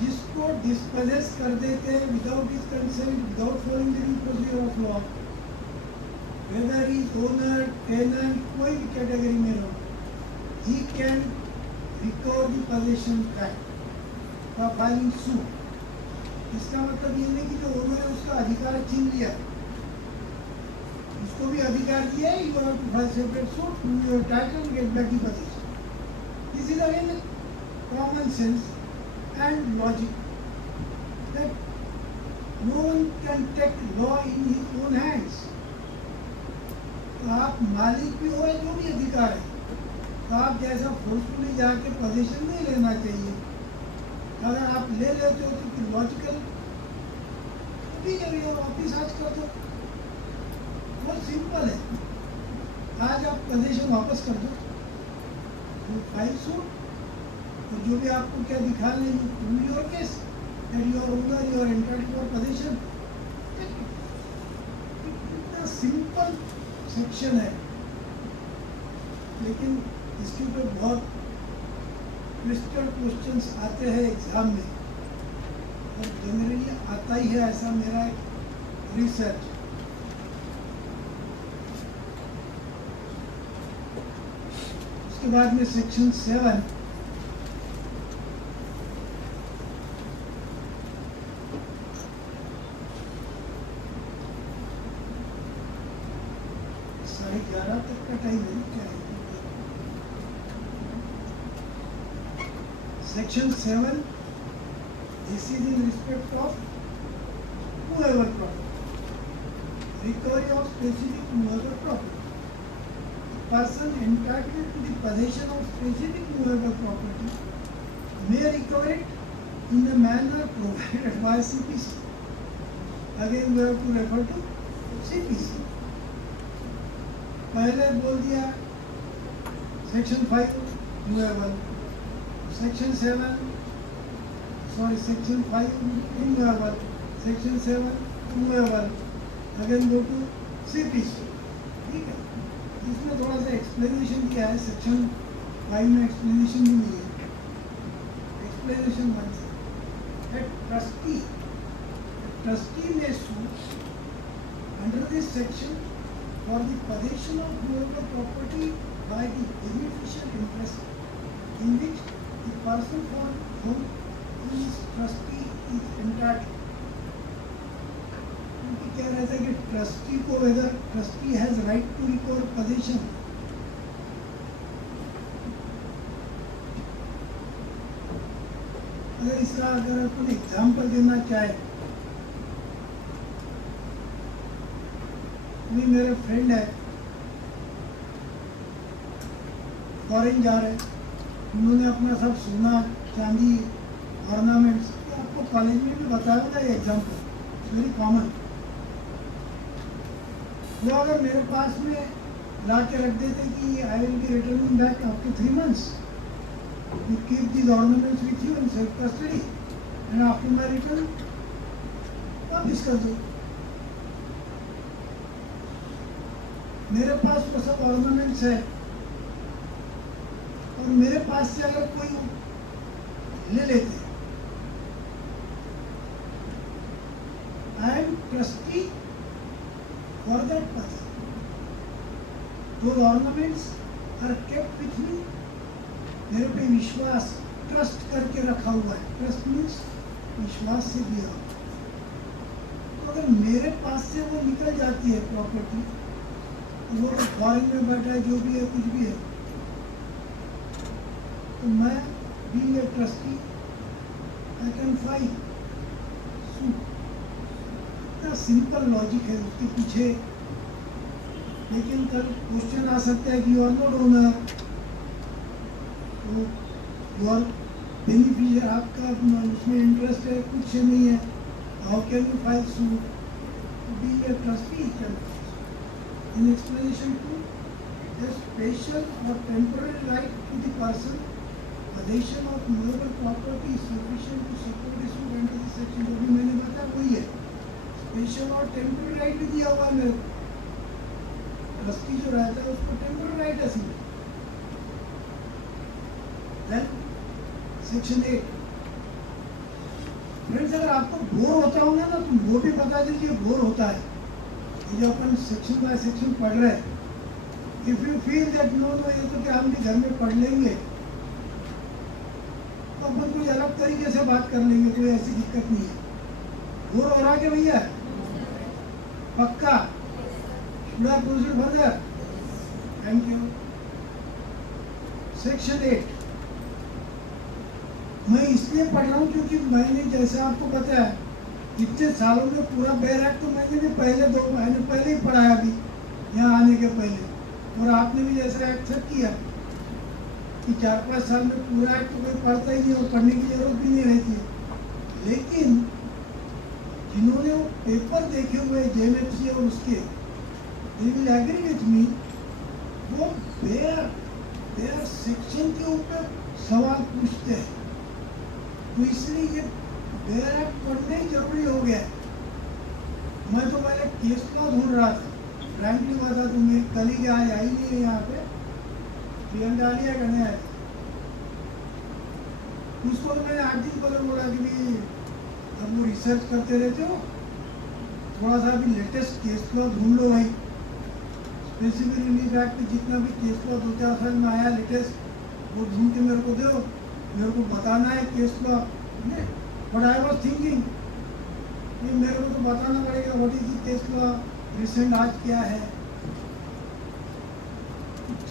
जिसको dispossess कर देते हैं without his consent, without following the due procedure of law, whether he is owner, tenant, कोई भी कैटेगरी में हो, he can recover the possession back by filing suit. इसका मतलब ये नहीं कि जो ओनर है उसका अधिकार छीन लिया, उसको भी अधिकार दिया है, you have to file separate suit, prove your title, get back the possession. This is again common sense and logic that no one can take law in his own hands. तो आप मालिक भी हो, जो भी अधिकार है, तो आप जैसा फोर्सफुली जाके पोजीशन नहीं लेना चाहिए. अगर आप ले लेते हो तो लॉजिकल ठीक है भैया, वापिस आज कर दो. बहुत सिंपल है. आज आप पोजीशन वापस कर दो, तो फाइल सूट, और जो भी आपको क्या दिखा लेंगे, prove your case that you are owner, you are entitled to your position. इतना सिंपल सेक्शन है, लेकिन इसके ऊपर बहुत ट्विस्टेड क्वेश्चंस आते हैं एग्जाम में, और जनरली आता ही है, ऐसा मेरा एक रिसर्च. उसके बाद में सेक्शन 7 11:30 तक का टाइम है क्या है? Section 7, this is in respect of movable property, recovery of specific movable property. The person entitled to the possession of specific movable property may recover it in the manner provided by CPC. Again, we have to refer to CPC. पहले बोल दिया section 5 movable, section 7 section 5 immovable, section 7 movable. Again go to CPC. ठीक है, इसमें थोड़ा सा explanation दिया है. सेक्शन 5 में एक्सप्लेनेशन भी नहीं है. एक्सप्लेनेशन वन से ट्रस्टी में suit under this section for the possession of movable property by the beneficial interest in which the person for whom his trustee is entitled. क्योंकि क्या रहता है कि ट्रस्टी को whether trustee has right to recover possession. अगर अपन example देना चाहे, भी मेरे फ्रेंड है, फॉरेन जा रहे, उन्होंने अपना सब सोना चांदी ऑर्नामेंट्स, आपको कॉलेज में भी बताया होगा ये एग्जाम्पल, वेरी कॉमन. वो अगर मेरे पास में ला के रख देते कि I will be returning back after 3 months, you keep these ornaments with you in self custody and after my return वापिस कर दो. मेरे पास वो सब ऑर्नामेंट्स है, और मेरे पास से अगर कोई ले लेते, I am trustee for that person. Two ornaments are kept with me. मेरे पे विश्वास, ट्रस्ट करके रखा हुआ है. ट्रस्ट मीन्स विश्वास से दिया. तो अगर मेरे पास से वो निकल जाती है प्रॉपर्टी, वो तो फॉरेन में बैठा है, जो भी है, कुछ भी है, तो मैं being a trustee I can file suit. इतना सिंपल लॉजिक है उसके पीछे. लेकिन कल क्वेश्चन आ सकता है कि यू आर नॉट ओनर, तो यू आर बेनिफिशियर, आपका उसमें इंटरेस्ट है, कुछ नहीं है, how can you file suit? Being a trustee can. In explanation to a special or temporary right to the person, possession of movable property is sufficient to support the suit under the section. जो भी मैंने बताया वही है. Special और temporary right भी दिया हुआ है मेरे को. ट्रस्टी जो रहता है उसको टेम्पररी राइट है सीधे. Then section 8. फ्रेंड्स, अगर आपको बोर होता होगा ना, तो वो भी बता दीजिए बोर होता है. जो अपन सेक्शन बाय सेक्शन पढ़ रहे हैं, if you feel that no ये तो क्या हम भी घर में पढ़ लेंगे, तो अपन कोई अलग तरीके से बात कर लेंगे, कोई ऐसी दिक्कत नहीं है. बोर हो रहा है क्या भैया? पक्का? Should I proceed further? Thank you. Section 8. मैं इसलिए पढ़ रहा हूँ क्योंकि मैंने जैसे आपको पता है इतने सालों में पूरा बेयर एक्ट तो मैंने भी पहले 2 महीने पहले ही पढ़ा है अभी यहाँ आने के पहले, और आपने भी जैसे एक्सेप्ट किया कि 4-5 साल में पूरा एक्ट तो कोई पढ़ता ही नहीं और पढ़ने की जरूरत भी नहीं रहती है। लेकिन जिन्होंने वो पेपर देखे हुए JMFC और उसके, they will agree with me, वो बेयर सेक्शन के ऊपर सवाल पूछते हैं, तो इसलिए ये बेयर एक्ट पढ़ना ही जरूरी हो गया है। मैं तो पहले केस लॉ ढूंढ रहा था, फ्रैंकली बता दूं, मेरी कलीग आज आई नहीं है यहाँ पे, प्रियंका आलिया करने आए, उसको तो मैंने 8 दिन पहले बोला कि भाई अब वो रिसर्च करते रहते हो, थोड़ा सा भी लेटेस्ट केस लॉ ढूंढ लो भाई, स्पेसिफिक रिलीफ एक्ट पे जितना भी केस लॉ 2-4 साल में आया लेटेस्ट, वो ढूंढ के मेरे को दो, मेरे को बताना है case law. But I was thinking मेरे को तो बताना पड़ेगा what is the case law recent आज क्या है।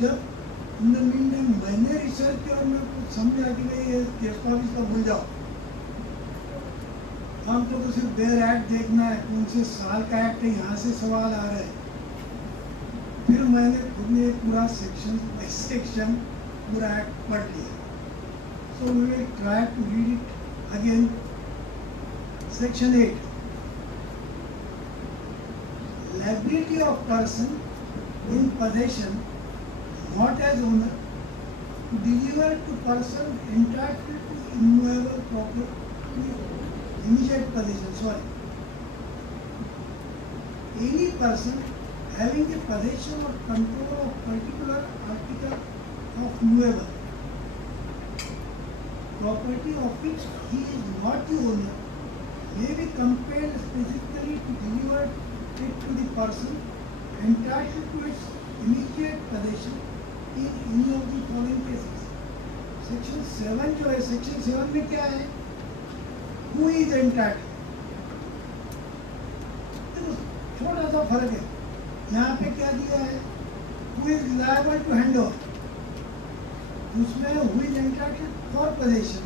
जब इन द मीन टाइम मैंने रिसर्च किया और मेरे को समझा कि भाई ये केस लॉ इसका भूल जाओ, हमको तो सिर्फ बेयर एक्ट देखना है, कौन से साल का एक्ट है, यहाँ से सवाल आ रहा है। फिर मैंने खुद ने पूरा सेक्शन पूरा एक्ट पढ़ लिया। So we will try to read it again. Section 8. Liability of person in possession, not as owner, to deliver to person entitled to immovable property, immediate possession. Sorry. Any person having the possession or control of particular article of movable property of which he is not the owner may be compelled specifically to deliver it to the person entitled to its immediate possession in any of the following cases. Section 7 जो है, Section 7 में क्या है? Who is entitled? देखो छोटा सा फर्क है, यहाँ पे क्या दिया है? Who is liable to hand over? उसमें who is entitled for possession.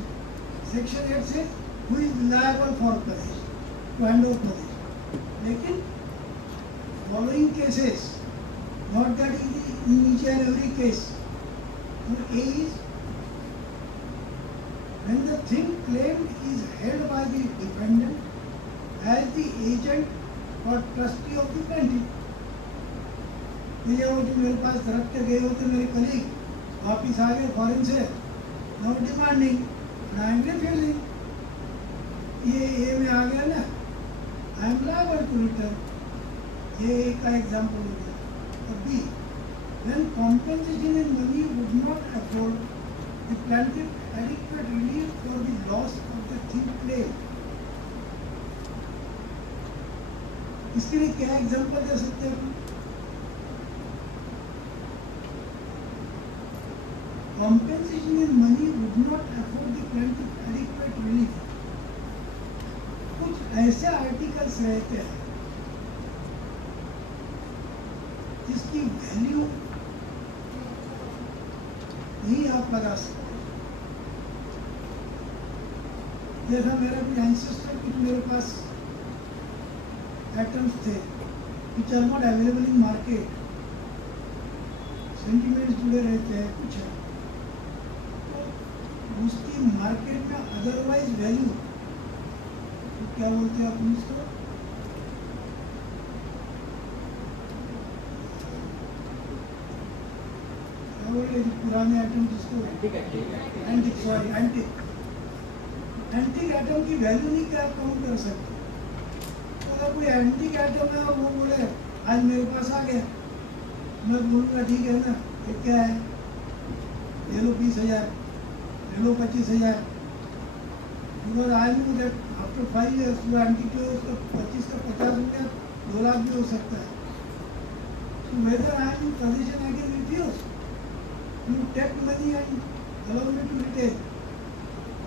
Section 8 says who is liable for possession, to hand over possession. लेकिन following cases, not that in each and every case. A is when the thing claimed is held by the defendant as the agent or trustee of the plaintiff. ये वो जो मेरे पास रख के गए होते मेरे कलीग, वापिस आ गए फॉरेन से, no demanding, I am refusing, ये में आ गया ना, I am liable to return, ये एक का एग्जाम्पल हो गया। और b, when compensation in money would not afford the plaintiff adequate relief for the loss of the thing claim. इसके लिए क्या एग्जाम्पल दे सकते हैं? Compensation in money would not afford the plaintiff adequate relief. कुछ ऐसे आर्टिकल्स रहते हैं जिसकी वैल्यू नहीं आप लगा सकते। जैसा मेरा कुछ एंसेस्टर कुछ मेरे पास एटम्स थे which are not available in market, sentiments जुड़े रहते हैं कुछ है, उसकी मार्केट में अदरवाइज वैल्यू, तो क्या बोलते हैं अपन इसको, क्या बोलते हैं पुराने आइटम जिसको एंटिक, सॉरी एंटिक आइटम की वैल्यू नहीं क्या काउंट कर सकते। तो अगर कोई एंटिक आइटम है और वो बोले आज मेरे पास आ गया, मैं बोलूँगा ठीक है ना, ये क्या है, ले लो 20,000, लो 25,000, because I know that after 5 years वो एंटिटी उसका 25 का 50 हो गया, 2 लाख भी हो सकता है। So whether I am in position I can refuse, you take money and allow me to retain.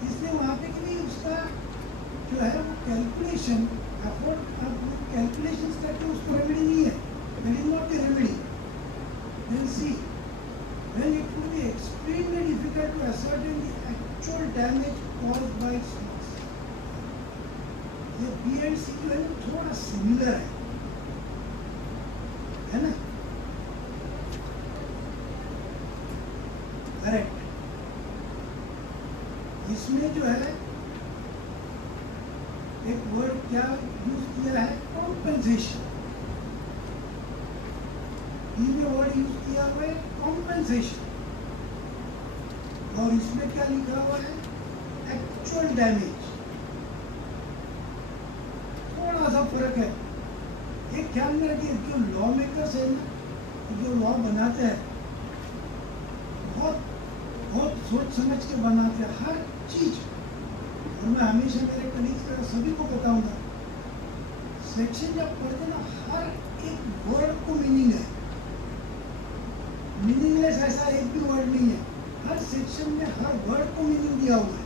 इसलिए वहाँ पे कि नहीं उसका जो है वो कैलकुलेशन, अफोर्ड कैलकुलेशंस करके उसको रेमेडी नहीं है। That is not the remedy. Then see, when it will be extremely difficult to ascertain the actual damage caused by its loss. ये B and C जो है ना थोड़ा सिमिलर है ना? करेक्ट. इसमें जो है एक वर्ड क्या यूज किया है? कॉम्पेंसेशन. ये वर्ड यूज किया हुआ है कॉम्पेंसेशन. और इसमें क्या लिखा हुआ है? Actual damage. थोड़ा सा फर्क है. एक ख्याल में रखिए, जो लॉ मेकर्स है ना, जो लॉ बनाते हैं, बहुत बहुत सोच समझ के बनाते हैं हर चीज. और मैं हमेशा मेरे कलीग्स का सभी को बताऊंगा, सेक्शन जब पढ़ते ना, हर एक वर्ड को मीनिंग है. मीनिंगलेस ऐसा एक भी वर्ड नहीं है. हर सेक्शन में हर वर्ड को मीनिंग दिया हुआ है.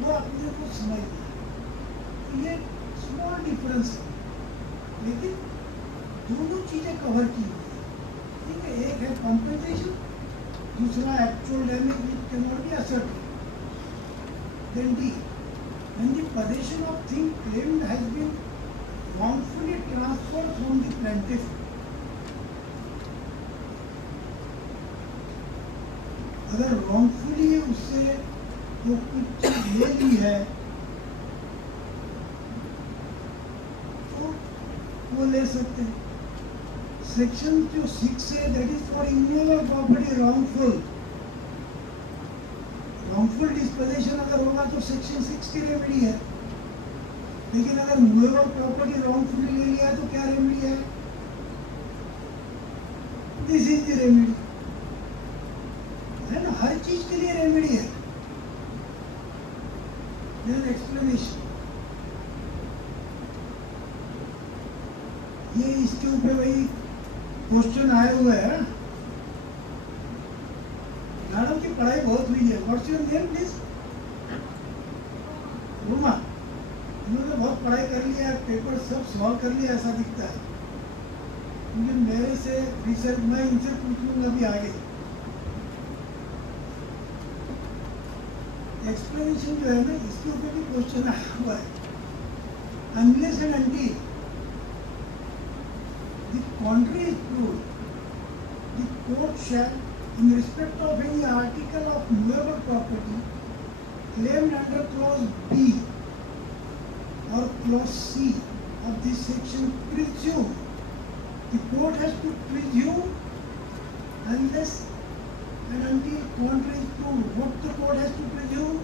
वो अपने को समझना है. ये स्मॉल डिफरेंस है, लेकिन दोनों चीजें कवर की हुई है. ठीक है, एक है कॉम्पेंसेशन, दूसरा actual damage which can not be asserted. Then D, when the possession of thing claimed has been wrongfully transferred from the plaintiff. अगर wrongfully उससे वो कुछ चीज ले ली है तो वो ले सकते हैं. सेक्शन जो 6 है, that is for immovable property wrongful. Wrongful disposition अगर होगा तो सेक्शन 6 की रेमेडी है. लेकिन अगर मूवेबल प्रॉपर्टी रॉन्गफुली ले लिया तो क्या रेमेडी है? This is the remedy. है ना, हर चीज के लिए रेमेडी है. एक्सप्लेनेशन. ये इसके ऊपर वही क्वेश्चन आए हुए हैं. मैडम की पढ़ाई बहुत हुई है. What's your name please? Ruma. इन्होंने बहुत पढ़ाई कर लिया है, पेपर सब सॉल्व कर लिया ऐसा दिखता है. क्योंकि मेरे से रिसर्च मैं इनसे पूछ लूंगा अभी आगे. एक्सप्लेनेशन जो है ना, इसके ऊपर भी क्वेश्चन आया हुआ है. Unless and until the contrary is proved, the court shall, in respect of any article of movable property claimed under clause B or clause C of this section, presume. The court has to presume unless and until contrary is proved. What the court has to presume?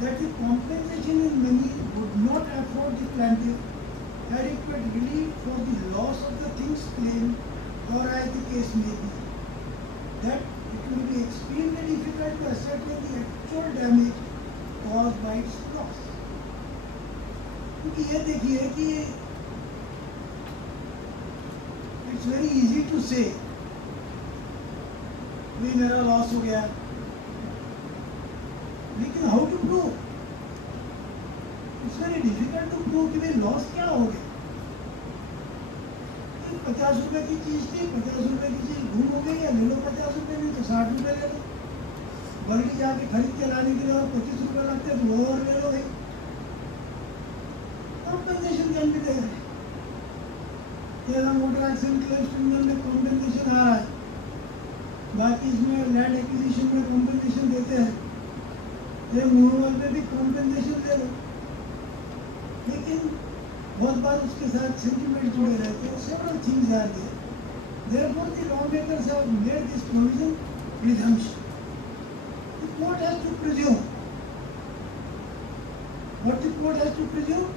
That the compensation in money would not afford the plaintiff adequate relief for the loss of the things claimed, or as the case may be, that it will be extremely difficult to ascertain the actual damage caused by its loss. क्योंकि ये देखिए कि it's very easy to say भाई मेरा loss हो गया, लेकिन how to prove? It's very difficult to prove कि भाई लॉस क्या हो गया. 50 रुपए की चीज थी, 50 रुपए की चीज गुम हो गई, या ले लो 50 रुपए, नहीं तो 60 रुपए ले लो. बल्कि जाके खरीद के लाने के लिए और 25 रुपए लगते हैं तो वो और ले लो भाई. Compensation can be there. तेरा मोटर एक्सीडेंट क्लेम ट्रिब्यूनल में कॉम्पेंसेशन आ रहा है, बाकी इसमें लैंड एक्विजिशन में कॉम्पेंसेशन देते हैं, ये मूवेबल पे भी कॉम्पेंसेशन दे लो. लेकिन बहुत बार उसके साथ सेंटिमेंट जुड़े रहते हैं. Several things are there. Therefore, the lawmakers have made this provision presumption. The court has to presume. What the court has to presume?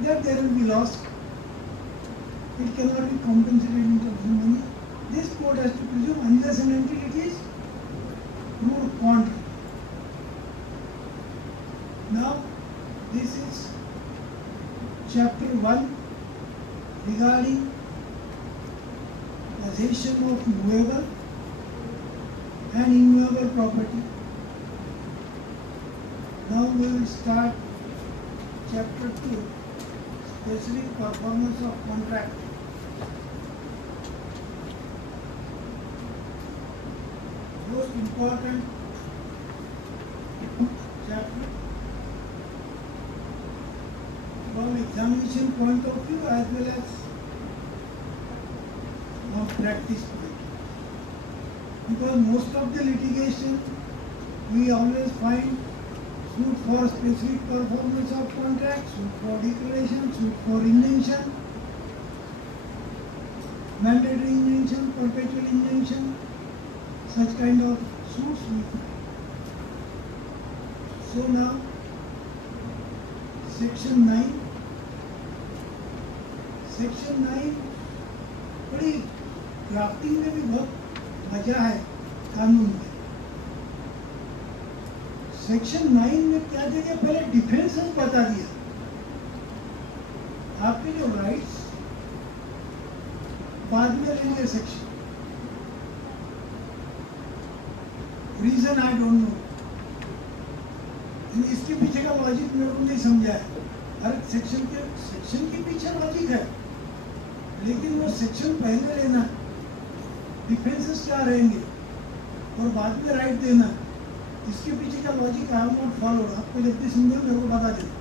That there will be loss. It cannot be compensated in terms of money. This court has to presume unless and until it is proved contrary. Now, this is chapter 1 regarding possession of movable and immovable property. Now we will start chapter 2, specific performance of contract. important chapter from examination point of view as well as from practice point. Because most of the litigation we always find suit for specific performance of contract, suit for declaration, suit for injunction, mandatory injunction, perpetual injunction, such kind of suits we find. So now, section 9. Section 9 बड़ी drafting में भी बहुत मजा है कानून में. Section 9 में क्या जगह पहले डिफेंसेस बता दिया. आपके जो राइट्स बाद में लेंगे section. Reason I don't know. इसके पीछे का लॉजिक मेरे को नहीं समझा है. हर सेक्शन के पीछे लॉजिक है, लेकिन वो सेक्शन पहले लेना, डिफेंसेस क्या रहेंगे और बाद में राइट देना, इसके पीछे का logic I have not followed. आपको जब भी समझे मेरे को बता देना.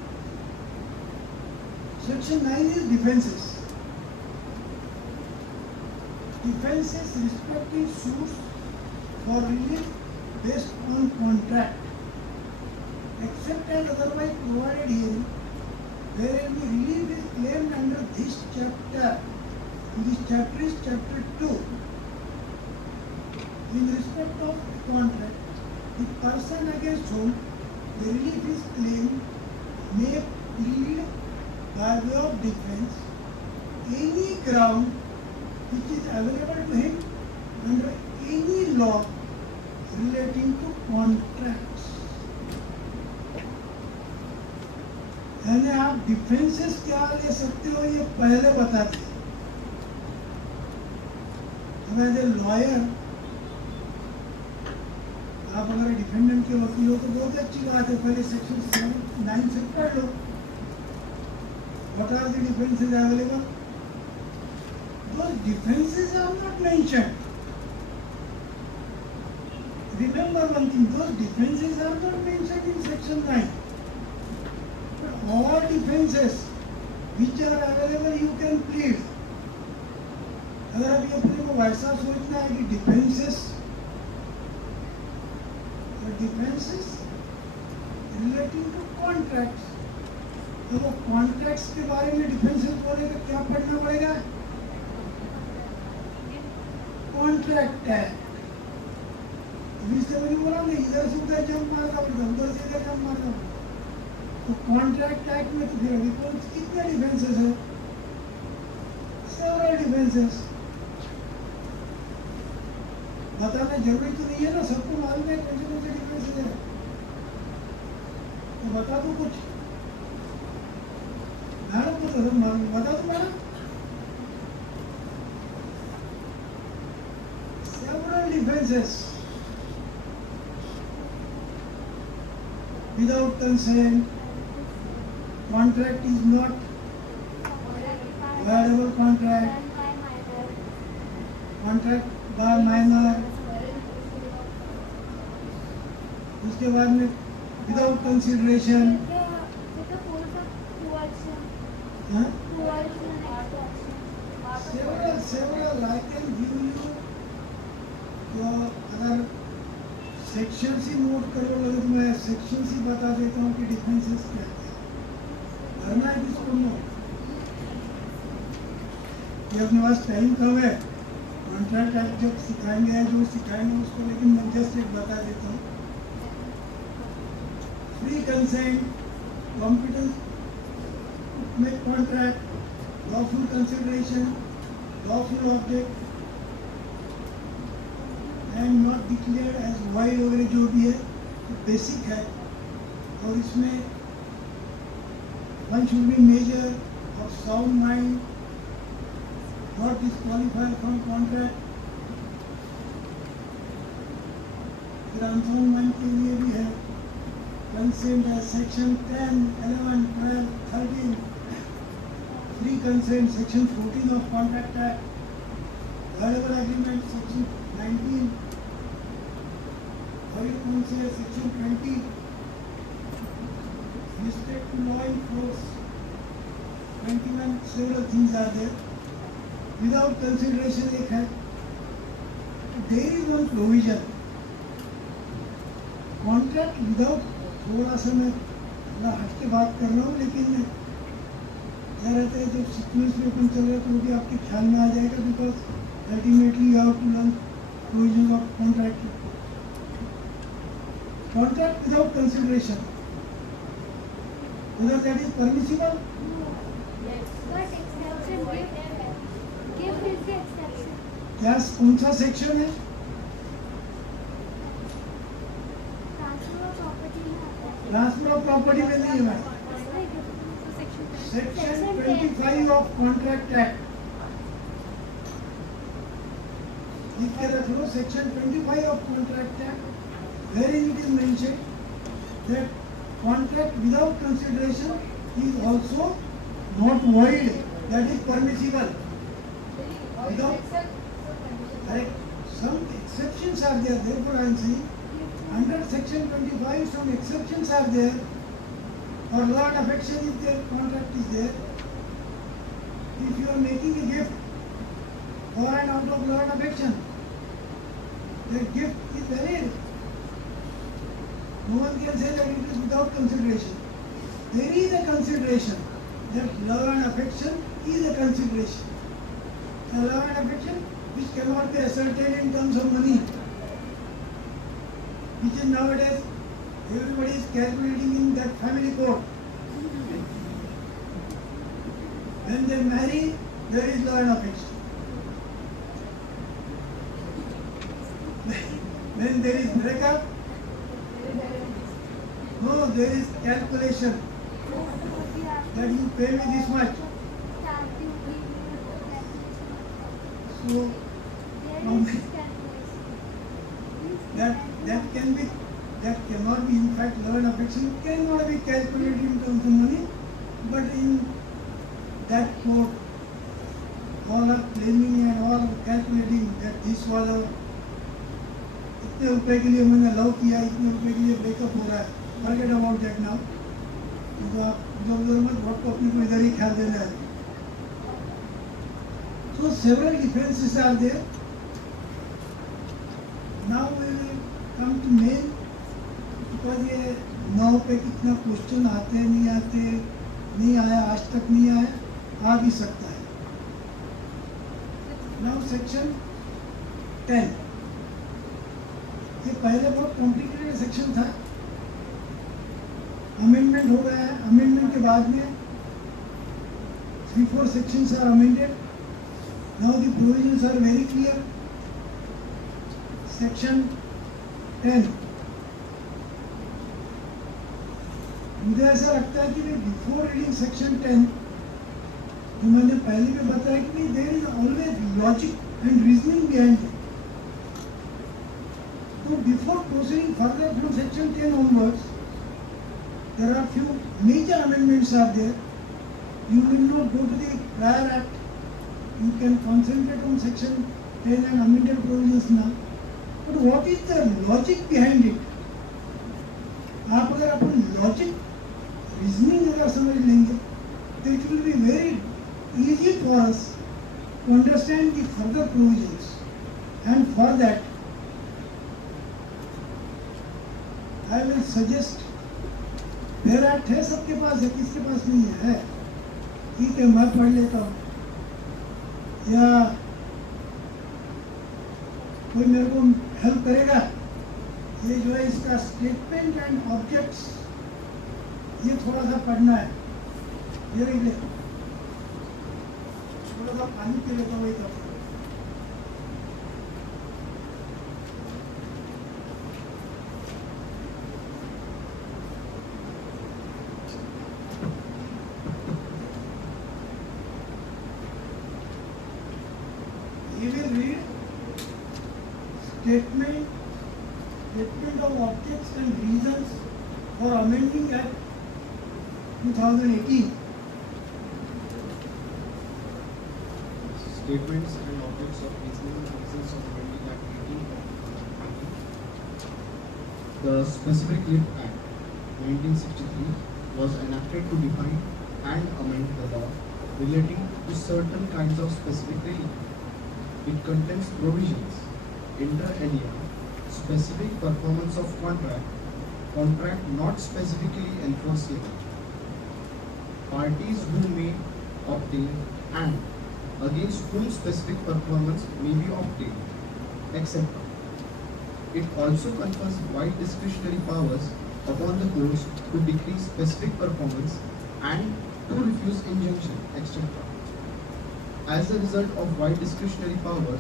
Section 9 is defences. Defenses respecting suits for relief based on contract, except as otherwise provided herein, wherein the relief is claimed under this chapter. This chapter is chapter 2. In respect of the contract, the person against whom the relief is claimed may plead by way of defense any ground which is available to him under any law relating to contracts. यानी आप defences क्या ले सकते हो ये पहले बताते हैं. अब एज ए लॉयर आप अगर डिफेंडेंट के वकील हो तो बहुत अच्छी बात है. पहले सेक्शन 9 से पढ़ लो. What are the defenses available. Those defenses are not mentioned. Remember one thing, those defenses are not mentioned in section 9. But all defenses which are available you can plead. अगर अभी अपने को वैसा सोचना है कि डिफेंसेस रिलेटिंग टू कॉन्ट्रैक्ट्स, तो वो कॉन्ट्रैक्ट्स के बारे में डिफेंसेस बोलेगा क्या पढ़ना पड़ेगा. Contract act. इसलिए मैंने बोला ना इधर से उधर जंप मारना पड़ता, उधर से इधर जंप मारना पड़ता. तो कॉन्ट्रैक्ट एक्ट में तो फिर अभी कितने डिफेंसेस है. Several defences. बताना जरूरी तो नहीं है ना, सबको मालूम है कौन से डिफेंसेस है. तो बता दो कुछ. मैडम को तो सब मालूम, बता दो madam. Defenses without consent, contract is not viable contract, contract by minor. उसके बाद में without consideration. Several I can give you. तो अगर सेक्शन ही नोट करो लगे तो मैं सेक्शन ही बता देता हूँ कि डिफेंसेस क्या है. करना है किसको नोट. ये अपने पास टाइम कम है. कॉन्ट्रैक्ट एक्ट जब सिखाएंगे जो सिखाएंगे उसको, लेकिन मैं जस्ट एक बता देता हूँ. Free consent, competence make contract, lawful consideration, lawful object and not declared as void वगैरह जो भी है तो बेसिक है. और इसमें one should be major of sound mind, not disqualified from contract. फिर अनसाउंड माइंड के लिए भी है कंसेंट है section 10, 11, 12, 13. Free consent section 14 of contract act. Voidable agreement section 19. or you can say section 20, respect to law in force. 21, several things are there. Without consideration एक है. There is one provision. Contract without, थोड़ा सा मैं थोड़ा हट के बात कर रहा हूँ, लेकिन क्या रहता है जब सीक्वेंस में अपन चल रहा है तो वो भी आपके ख्याल में आ जाएगा, because ultimately you have to learn provision of contract. Contract without consideration, whether that is permissible? But exception, gift is the exception. क्या कौन सा सेक्शन है? Transfer of property में आता है. ट्रांसफर ऑफ प्रॉपर्टी में नहीं है madam. Section 25 of contract act लिख के रख लो. Section 25 of contract act, wherein it is mentioned that contract without consideration is also not void, that is permissible. Without, correct, some exceptions are there, therefore I am saying under section 25 some exceptions are there, or law and affection if their contract is there. If you are making a gift or an out of law and affection, the gift is valid. No one can say that it is without consideration. There is a consideration. That love and affection is a consideration. A love and affection which cannot be ascertained in terms of money, which is nowadays everybody is calculating in that family court. When they marry, there is love and affection. When there is breakup, no, there is calculation that you pay me this much. So that cannot be, in fact, love and affection cannot be calculated in terms of money, but in that court, all are claiming and all are calculating that this was a इतने रुपए के लिए मैंने love किया, इतने रुपए के लिए ब्रेकअप हो रहा है. Forget about that now. तो आप जब उधर मत वोट को अपने को इधर ही ख्याल देना है. So several differences are there. Now we will come to main, because ये 9 पे कितना क्वेश्चन आते हैं, नहीं आते, नहीं आया आज तक, नहीं आया, आ भी सकता है. Now section 10. ये पहले बहुत कॉम्प्लिकेटेड सेक्शन था. अमेंडमेंट हो रहा है. अमेंडमेंट के बाद में 3-4 sections are amended. Now the provisions are very clear. Section 10. मुझे ऐसा लगता है कि बिफोर रीडिंग सेक्शन 10, जो मैंने पहले भी बताया कि there is always logic and reasoning behind it. So before proceeding further from section 10 onwards, there are few major amendments are there. You will not go to the prior act. You can concentrate on section 10 and amended provisions now. But what is the logic behind it? आप अगर अपन logic, reasoning अगर समझ लेंगे, तो it will be very easy for us to understand the further provisions. And for that, I will suggest, मेरा act है सबके पास है, किसके पास नहीं है? ठीक है, मैं पढ़ लेता हूँ, या कोई मेरे को हेल्प करेगा? ये जो है इसका स्टेटमेंट एंड ऑब्जेक्ट्स, ये थोड़ा सा पढ़ना है. ये ले, थोड़ा सा पानी पी लेता हूँ. तो we will read statement of objects and reasons for amending Act 2018. Statements and objects of reasoning reasons of amending Act 18 of 2018. The Specific Relief Act 1963 was enacted to define and amend the law relating to certain kinds of specific relief. It contains provisions inter alia, specific performance of contract not specifically enforceable, parties who may obtain and against whom specific performance may be obtained, etc. It also confers wide discretionary powers upon the courts to decree specific performance and to refuse injunction, etc. As a result of wide discretionary powers,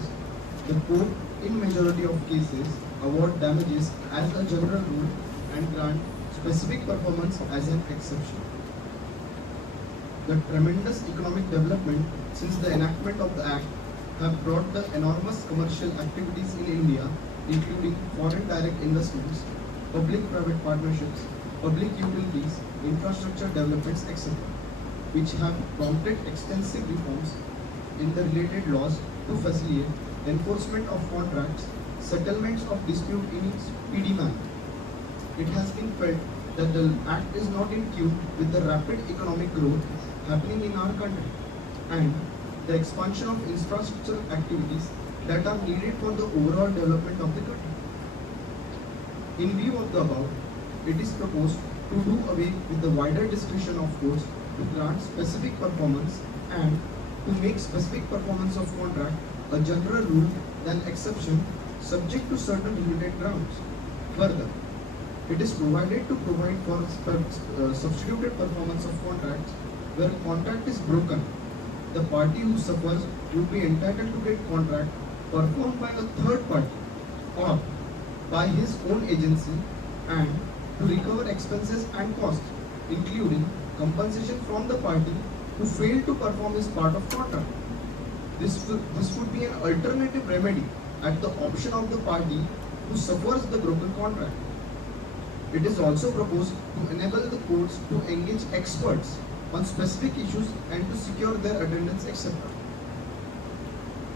the court in majority of cases award damages as a general rule and grant specific performance as an exception. The tremendous economic development since the enactment of the Act have brought the enormous commercial activities in India, including foreign direct investments, public-private partnerships, public utilities, infrastructure developments, etc., which have prompted extensive reforms in the related laws to facilitate enforcement of contracts, settlements of dispute in a speedy manner. It has been felt that the Act is not in tune with the rapid economic growth happening in our country and the expansion of infrastructure activities that are needed for the overall development of the country. In view of the above, it is proposed to do away with the wider discretion of courts to grant specific performance and to make specific performance of contract a general rule than exception subject to certain limited grounds. Further, it is provided to provide for substituted performance of contracts where a contract is broken. The party who suffers would be entitled to get contract performed by a third party or by his own agency and to recover expenses and costs, including compensation from the party who failed to perform his part of contract. This would be an alternative remedy at the option of the party who suffers the broken contract. It is also proposed to enable the courts to engage experts on specific issues and to secure their attendance, etc.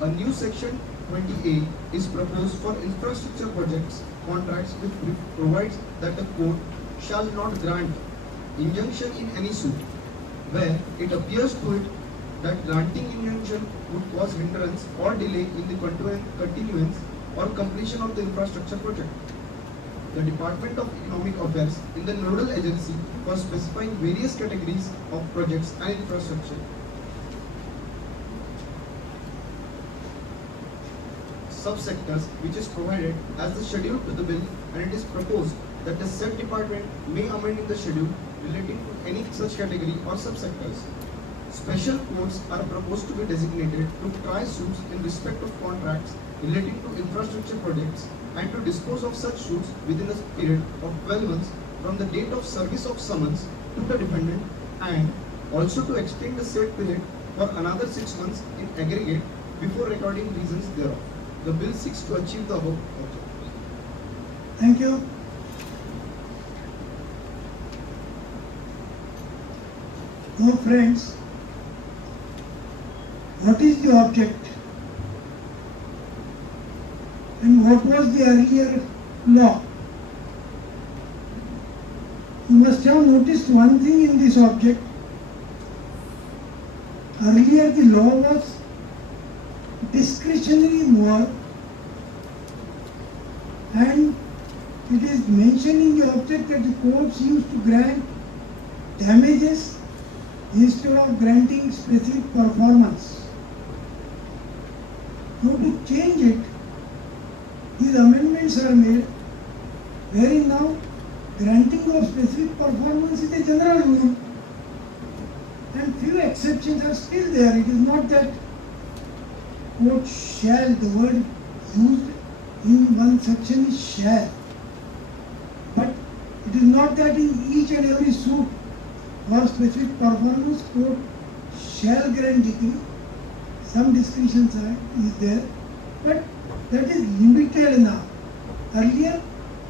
A new section 20A is proposed for infrastructure projects contracts which provides that the court shall not grant injunction in any suit where it appears to it that granting injunction would cause hindrance or delay in the continuance or completion of the infrastructure project. The Department of Economic Affairs is the nodal agency for specifying various categories of projects and infrastructure. Subsectors which is provided as the schedule to the bill, and it is proposed that the said department may amend in the schedule relating to any such category or subsectors. Special courts are proposed to be designated to try suits in respect of contracts relating to infrastructure projects and to dispose of such suits within a period of 12 months from the date of service of summons to the defendant, and also to extend the said period for another 6 months in aggregate before recording reasons thereof. The bill seeks to achieve the above objectives. Thank you. Now friends, what is the object and what was the earlier law? You must have noticed one thing in this object. Earlier the law was discretionary more, and it is mentioned in the object that the courts used to grant damages instead of granting specific performance. Now to change it, these amendments are made wherein now granting of specific performance is a general rule and few exceptions are still there. It is not that court shall, the word used in one section is shall, but it is not that in each and every suit for specific performance court shall grant decree. Some discretion is there, but that is limited now. Earlier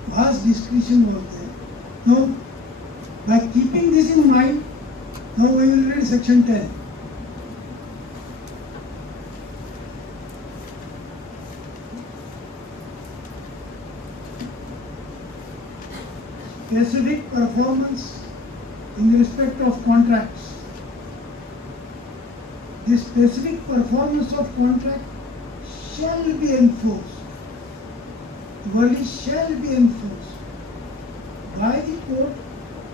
vast discretion was there. Now by keeping this in mind, now we will read section 10. specific performance in respect of contracts. The specific performance of contract shall be enforced. The word is shall be enforced by the court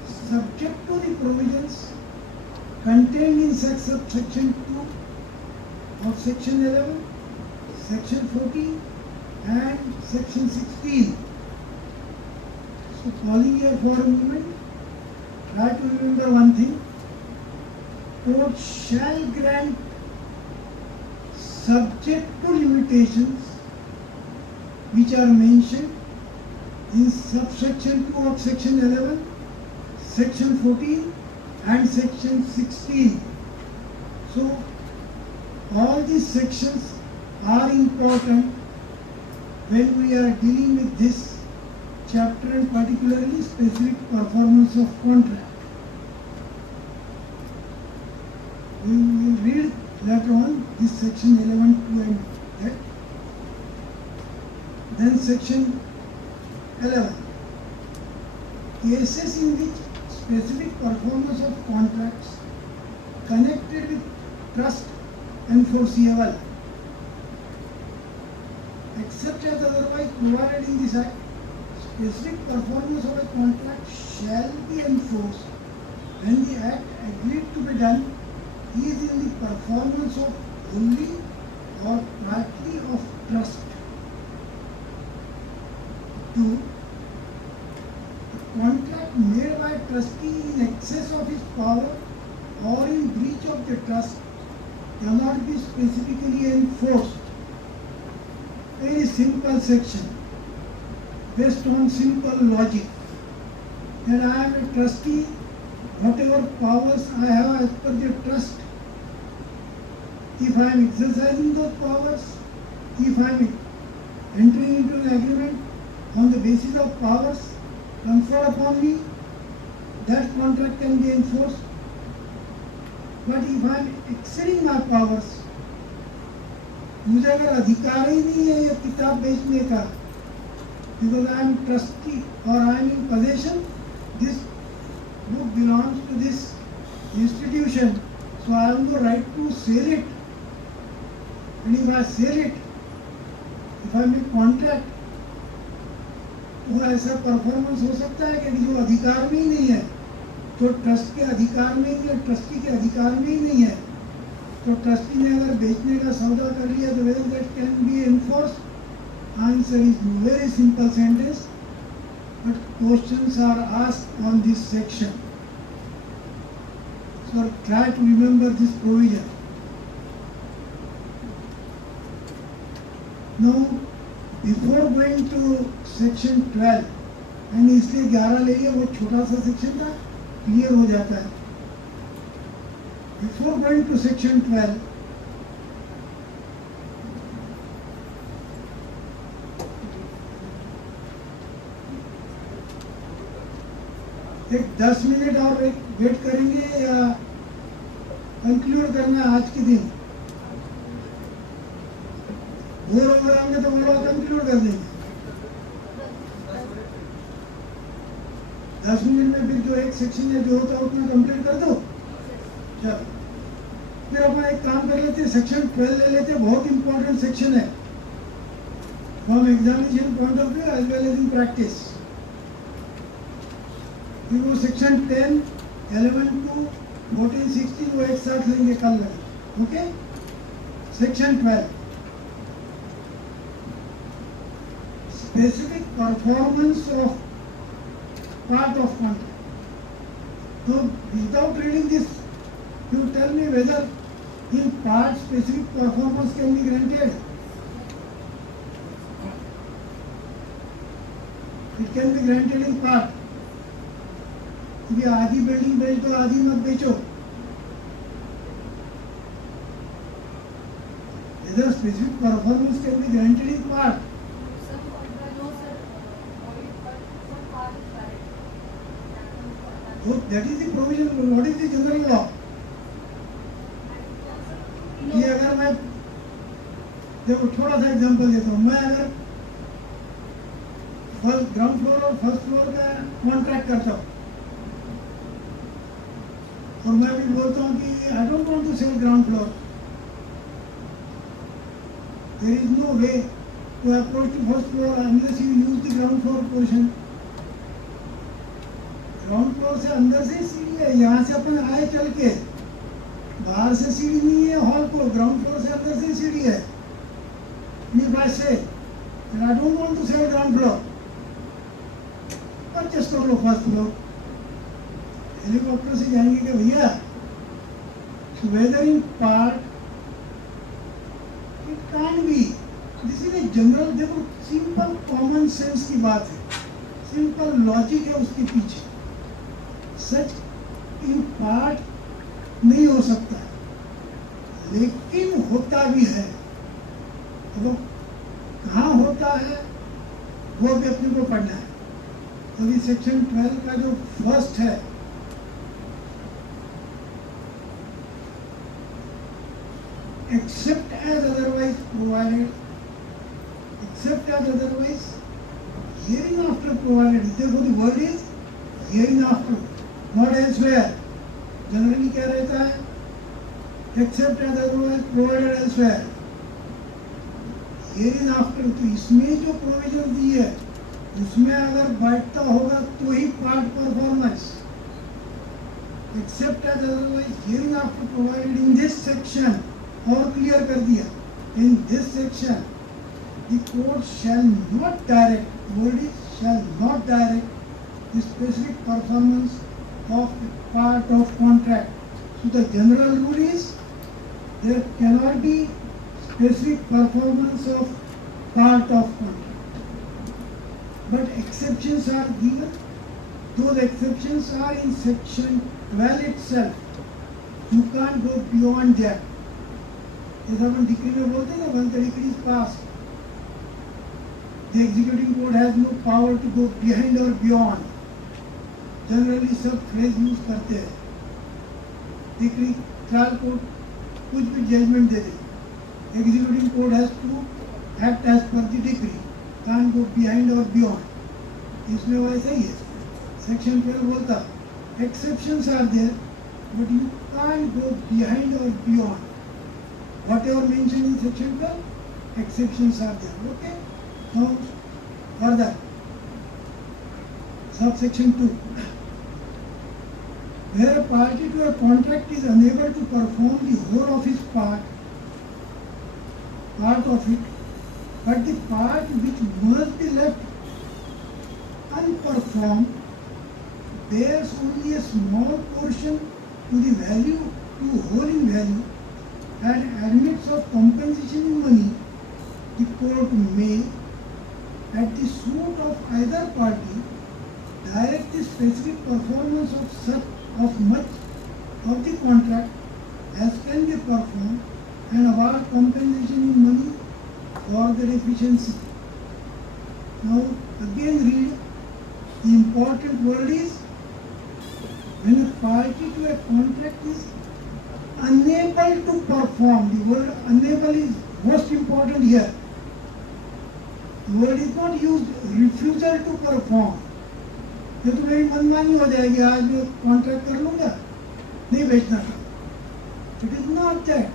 subject to the provisions contained in section 2 of section 11, section 14 and section 16. So calling here for a moment, try to remember one thing. Court shall grant subject to limitations which are mentioned in subsection 2 of section 11, section 14 and section 16. So all these sections are important when we are dealing with this chapter and particularly specific performance of contract. We will read later on this section 11, 2 and that. Then section 11. Cases in which specific performance of contracts connected with trust enforceable, except as otherwise provided in this act, specific performance of a contract shall be enforced when the act agreed to be done is in the performance of wholly or partly of trust. 2. A contract made by a trustee in excess of his power or in breach of the trust cannot be specifically enforced. Very simple section based on simple logic that I am a trustee, whatever powers I have as per the trust, if I am exercising those powers, if I am entering into an agreement on the basis of powers conferred upon me, that contract can be enforced. But if I am exceeding my powers, मुझे अगर अधिकार ही नहीं है ये किताब बेचने का, because I am trustee or I am in possession, this book belongs to this institution, so I have the right to sell it. And if I sell it, if I make contract, तो ऐसा performance हो सकता है कि जो अधिकार में ही नहीं है, तो ट्रस्ट के अधिकार में ही है, ट्रस्टी के अधिकार में ही नहीं है, तो ट्रस्टी ने अगर बेचने का सौदा कर लिया तो whether that can be enforced? Answer is very simple sentence, but questions are asked on this section. So try to remember this provision. Now, before going to section 12, and इसलिए 11 ले लिया, वो छोटा सा सेक्शन था, क्लियर हो जाता है. Before going to section 12, एक 10 मिनट और वेट करेंगे या कंक्लूड करना है आज के दिन? बोर हो गए होंगे तो बोलो कंक्लूड कर देंगे. 10 मिनट में फिर जो एक सेक्शन है जो होता है उतना कंप्लीट कर दो. चलो फिर अपन एक काम कर लेते हैं, सेक्शन 12 ले लेते हैं. बहुत इंपॉर्टेंट सेक्शन है from examination point of view as well as in practice. फिर वो सेक्शन 10, 11 to 14, 16 वो एक साथ लेंगे कल में. Okay. Section 12 specific performance of part of contract. So without reading this, you tell me whether in part specific performance can be granted. It can be granted in part. यदि आधी building बेच दो, आधी मत बेचो. Whether specific performance can be granted in part. So that is the provision. What is the general law? कि अगर मैं देखो थोड़ा सा एग्जांपल देता हूँ, मैं अगर फर्स्ट ग्राउंड फ्लोर और फर्स्ट फ्लोर का कॉन्ट्रैक्ट करता हूँ और मैं भी बोलता हूँ कि I don't want to sell ground floor. There is no way to approach to first floor unless you use the ground floor portion. Ground floor से अंदर से सीढ़ी है, यहाँ से अपन आए चल के, बाहर से सीढ़ी नहीं है हॉल को, ग्राउंड फ्लोर से अंदर से सीढ़ी है. If I say that I don't want to sell ground floor, purchase कर लो फर्स्ट फ्लोर. हेलीकॉप्टर से जाएंगे कि भैया weathering part it can be. This is a general, देखो सिंपल कॉमन सेंस की बात है, सिंपल लॉजिक है उसके पीछे. सच इन पार्ट नहीं हो सकता लेकिन होता भी है. वो कहाँ होता है वो भी अपने को पढ़ना है. अभी सेक्शन 12 का जो फर्स्ट है, except as otherwise provided, except as otherwise hereinafter provided. Therefore the word is hereinafter, not elsewhere. Generally क्या रहता है? Except as otherwise provided elsewhere. hereinafter, तो इसमें जो प्रोविजन दी है उसमें अगर बैठता होगा तो ही part performance. Except as otherwise hereinafter provided in this section, और क्लियर कर दिया, in this section the court shall not direct, word is shall not direct the specific performance of a part of contract. So the general rule is there cannot be specific performance of part of contract, but exceptions are given. Those exceptions are in section 12 itself. You can't go beyond that. जैसा अपन decree में बोलते हैं ना, when the decree is passed, the executing court has no power to go behind or beyond. Generally सब phrase use करते हैं. Decree trial court कुछ भी जजमेंट दे दे, executing court has to act as per the decree, can't go behind or beyond. इसमें वैसा ही है. सेक्शन 12 बोलता exceptions are there but you can't go behind or beyond. Whatever mentioned in section 12, exceptions are there. Okay? Now, further, subsection 2. Where a party to a contract is unable to perform the whole of his part of it, but the part which must be left unperformed bears only a small portion to the value, to whole in value, and admits of compensation in money, the court may, at the suit of either party, direct the specific performance of much of the contract as can be performed, and award compensation in money for the deficiency. Now again read, the important word is when a party to a contract is unable to perform. The word unable is most important here. The word is not used refusal to perform. ये तो मेरी मनमानी हो जाएगी, आज मैं contract कर लूंगा, नहीं बेचना था. It is not that.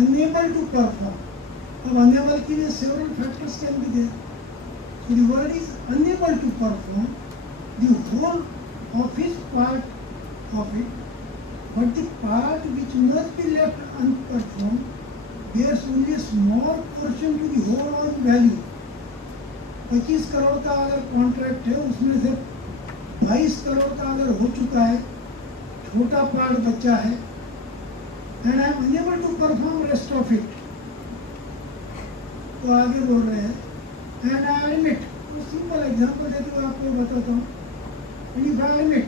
Unable to perform. अब अनेबल के लिए several factors can be there. So the word is unable to perform the whole of his part of it, but the part which must be left unperformed bears only a small portion to the whole on value. 25 crore का अगर contract है, उसमें से 22 करोड़ का अगर हो चुका है, छोटा पार्ट बचा है, and I am unable to perform rest of it, तो आगे बोल रहे हैं and I admit. तो सिंपल एग्जांपल देते हुए आपको बताता हूँ. If I admit,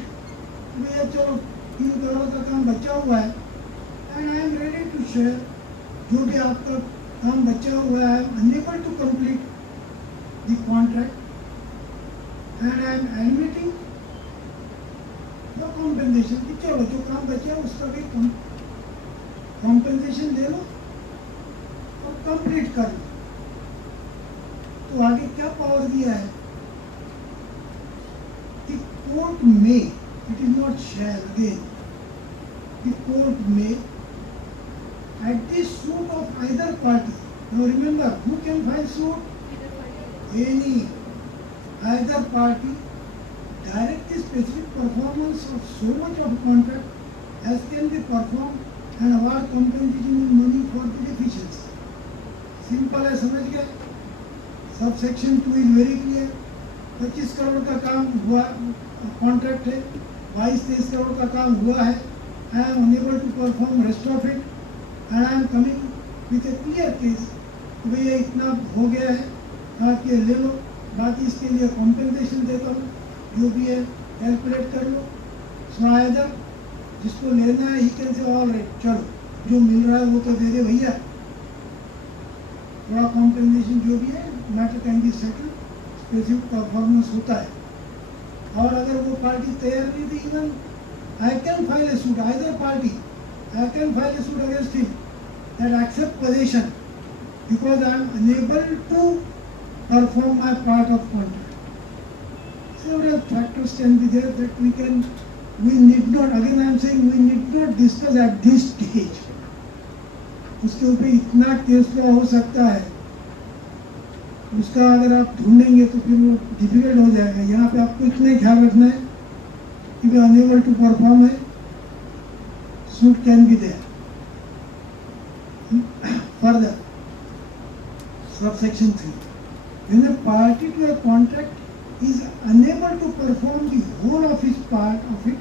भैया चलो 3 करोड़ का काम बचा हुआ है, and I am ready to share, जो भी आपका काम बचा हुआ है, unable to complete the contract, and I am admitting the compensation. कि चलो जो काम बचा है उसका भी compensation दे लो और complete कर लो. तो आगे क्या पावर दिया है? court may, it is not shall again, the court may, at the suit of either party. Now remember, who can file suit? Any, either party, direct the specific performance of so much of contract as can be performed and award compensation in money for the deficiency. Simple है, समझ गए? Sub section 2 is very clear. 25 crore का काम हुआ, contract है, 22-23 करोड़ का काम हुआ है. I am unable to perform rest of it and I am coming with a clear case. भैया इतना हो गया है, आप ये ले लो, बाकी इसके लिए कॉम्पेंसेशन देता हूँ, जो भी है कैलकुलेट कर लो. सो आइदर जिसको लेना है he can say all right, चलो जो मिल रहा है वो तो दे दे भैया, थोड़ा कॉम्पेंसेशन जो भी है, matter can be settle, specific performance होता है. और अगर वो पार्टी तैयार नहीं थी, even I can file a suit, either party I can file a suit against him that accept position because I am unable to perform my part of contract. Several factors can be there that we need not, again I am saying we need not discuss at this stage. उसके ऊपर इतना case law हो सकता है, उसका अगर आप ढूंढेंगे तो फिर वो डिफिकल्ट हो जाएगा. यहाँ पे आपको इतना ही ख्याल रखना है कि वे अनेबल टू परफॉर्म है, suit can be there. Further subsection 3, when a party to a contract is unable to perform the whole of his part of it,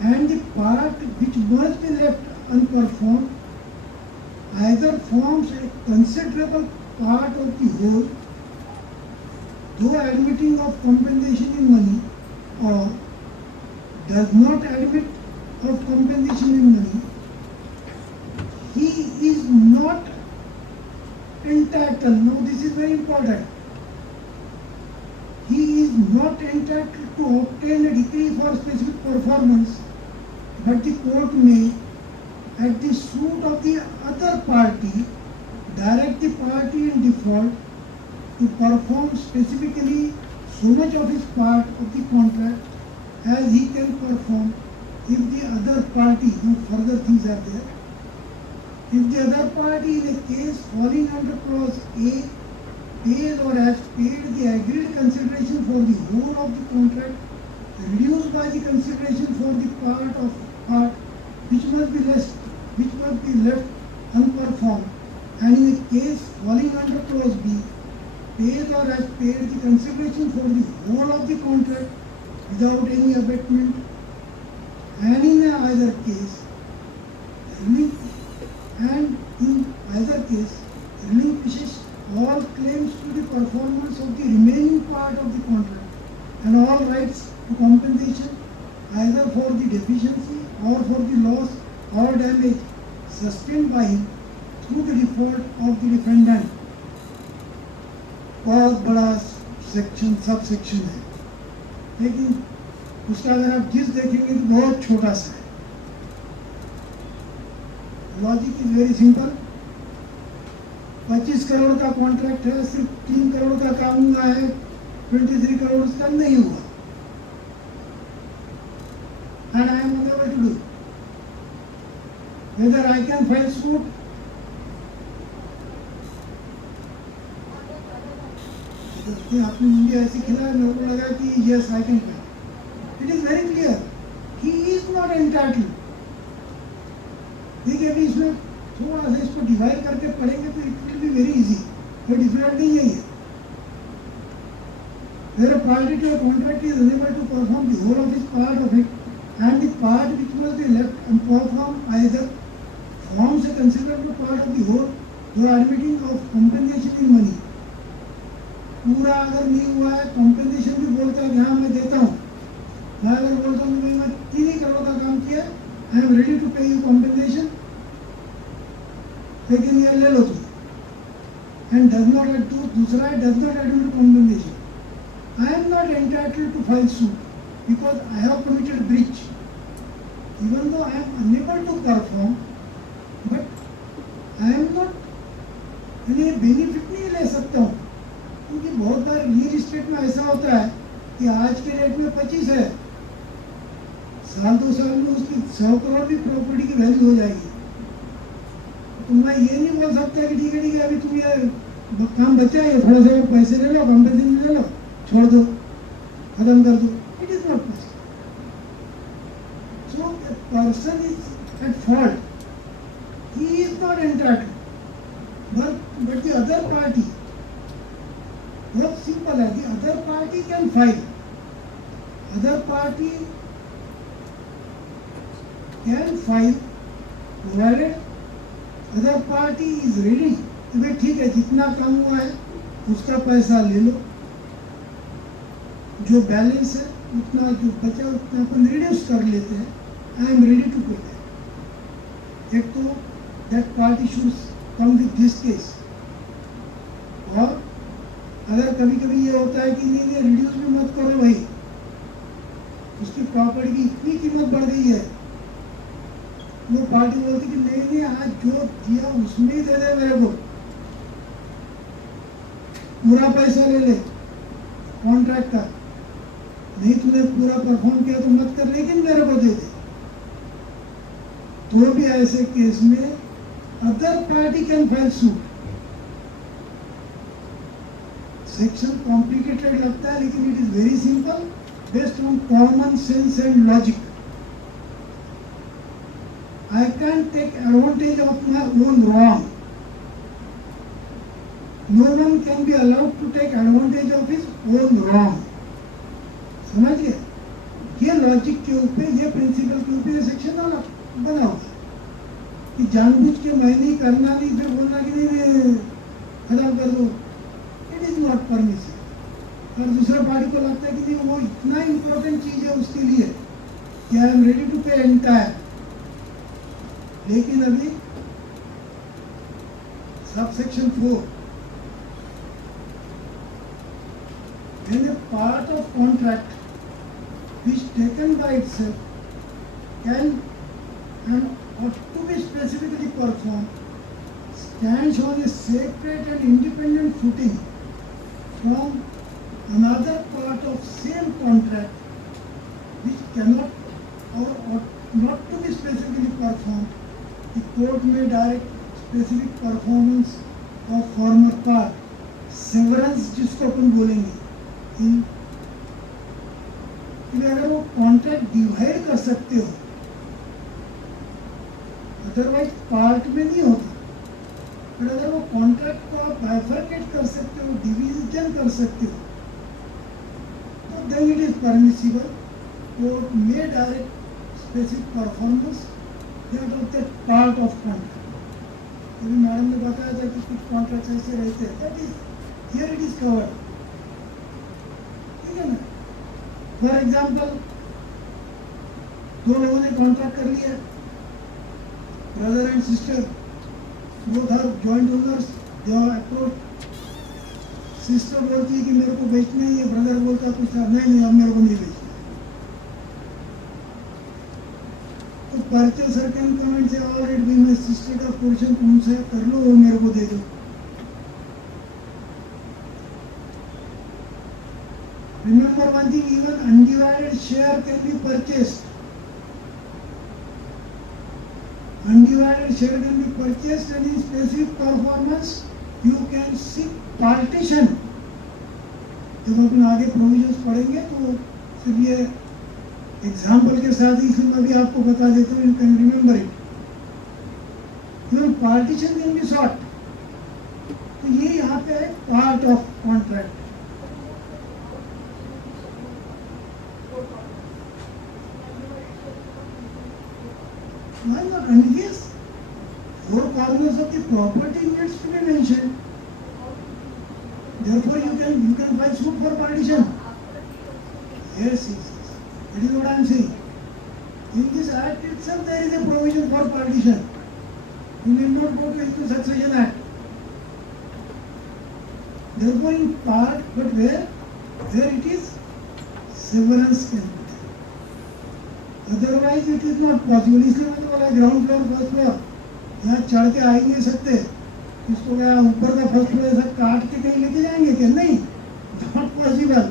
and the part which must be left unperformed either forms a considerable part of the whole, though admitting of compensation in money, or does not admit of compensation in money, he is not entitled. Now this is very important. He is not entitled to obtain a decree for specific performance, but the court may, at the suit of the other party, direct the party in default to perform specifically so much of his part of the contract as he can perform if the other party, no further things are there, if the other party in a case falling under clause A pays or has paid the agreed consideration for the whole of the contract reduced by the consideration for the part which must be left unperformed, and in a case falling under clause B pays or has paid the consideration for the whole of the contract without any abatement, and in either case relinquishes all claims to the performance of the remaining part of the contract and all rights to compensation either for the deficiency or for the loss or damage sustained by him through the default of the defendant. बहुत बड़ा section, sub section है, लेकिन उसका अगर आप जिस देखेंगे तो बहुत छोटा सा है. Logic is very simple. 25 crore का कॉन्ट्रैक्ट है, सिर्फ 3 करोड़ का काम हुआ है, 23 करोड़ उसका नहीं हुआ, and I am unable to do. Whether I can file suit, आपने मुझे ऐसे खिलाया, मेरे को लगा कि yes I can file. It is very clear. He is not entitled. देखिए अभी इसमें थोड़ा सा इसको डिवाइड करके पढ़ेंगे तो it will be very easy, कोई डिफिकल्ट नहीं है ये. Where a party to a contract is unable to perform the whole of his part of it, and the part which must be left unperformed either forms a considerable part of the whole, though admitting of compensation in money. पूरा अगर नहीं हुआ है, compensation भी बोलता है कि हाँ मैं देता हूँ. मैं अगर बोलता हूँ कि मैं 3 करोड़ का काम किया, आई एम रेडी टू पे यू कॉम्पेंसेशन, लेकिन ये ले लो तुम, एंड डज नॉट डू, दूसरा है does not admit compensation. I am not entitled to file suit because I have committed breach, even though I am unable to perform, but I am not, ये benefit नहीं ले सकता हूँ. क्योंकि बहुत बार real estate में ऐसा होता है कि आज के रेट में 25 है, साल 2 साल में उसकी 100 करोड़ भी प्रॉपर्टी की वैल्यू हो जाएगी। तो मैं ये नहीं बोल सकता कि ठीक है अभी तुम ये काम बचा है, थोड़ा सा पैसे ले लो, कंपनसेशन ले लो, छोड़ दो, खत्म कर दो। It is not possible. So a person is at fault. He is not entitled. But the other party, बहुत simple है, the other party can file. Other party can file provided other party is ready. कि भाई ठीक है, जितना काम हुआ है उसका पैसा ले लो, जो बैलेंस है उतना जो बचा उतना अपन रिड्यूस कर लेते हैं। आई एम रेडी टू पे दैट। एक तो that party should come with this case. और अगर कभी कभी ये होता है कि नहीं रिड्यूस भी मत करो भाई, उसकी प्रॉपर्टी की इतनी कीमत बढ़ गई है, वो पार्टी बोलती कि नहीं आज जो दिया उसमें ही दे दे मेरे को, पूरा पैसा ले ले कॉन्ट्रैक्ट का, नहीं तूने पूरा परफॉर्म किया तो मत कर, लेकिन मेरे को दे दे। तो भी ऐसे केस में other party can file suit. Section complicated लगता है लेकिन it is very simple, based on common sense and logic. I can't take advantage of my own wrong. No one can be allowed to take advantage of his own wrong. समझिए, ये logic के ऊपर, ये principal के ऊपर ये section बना हुआ कि जानबूझ के मैं नहीं करना, नहीं फिर बोलना कि नहीं खत्म कर दो। It is not permissible. और दूसरा पार्टी को लगता है कि नहीं वो इतना इम्पोर्टेंट चीज है उसके लिए कि आई एम रेडी टू पे एंटायर। लेकिन अभी subsection 4, when a part of contract which taken by itself can and ought to be specifically performed stands on a separate and independent footing from another part of same contract which cannot or ought not to be specifically performed, the court may direct specific performance of former part, severance जिसको अपन बोलेंगे। अगर वो contract divide कर सकते हो, otherwise part में नहीं होता, पर अगर वो कॉन्ट्रैक्ट को आप बाइफरकेट कर सकते हो, डिवीजन कर सकते हो, तो then it is permissible. Court may direct specific performance that of that part of contract. अभी मैडम ने बताया था कि कुछ कॉन्ट्रैक्ट ऐसे रहते हैं, that is here it is covered. ठीक है ना? For example, दो लोगों ने कॉन्ट्रैक्ट कर लिया, brother and sister, both are joint owners, they are approached. Sister बोलती है कि मेरे को बेचना ही है, ब्रदर बोलता है कुछ नहीं अब मेरे को नहीं बेचना। तो परचेसर कैन कम एंड से all it be my sister का पोर्शन कौन सा है कर लो, वो मेरे को दे दो। Remember one thing, even undivided share can be purchased. Undivided share can be purchased and in specific performance you can seek partition. जब अपन आगे प्रोविजंस पढ़ेंगे तो सिर्फ ये एग्जाम्पल के साथ ही इसलिए मैं भी आपको बता देता हूँ, you can remember it. Even partition can be sought. तो ये यहाँ पे है part of contract. Why not? And yes, 4 corners of the property needs to be mentioned. Therefore, you can file suit for partition. Yes. That is what I am saying. In this act itself, there is a provision for partition. You need not go to Succession Act. Therefore, in part, but where it is, severance can be there. Otherwise, it is not possible. इसलिए मैंने बोला ground floor first floor, यहाँ चढ़ के आ ही नहीं सकते। इसको क्या ऊपर का फर्स्ट फ्लोर ऐसा काट के कहीं लेके जाएंगे क्या? नहीं, not possible.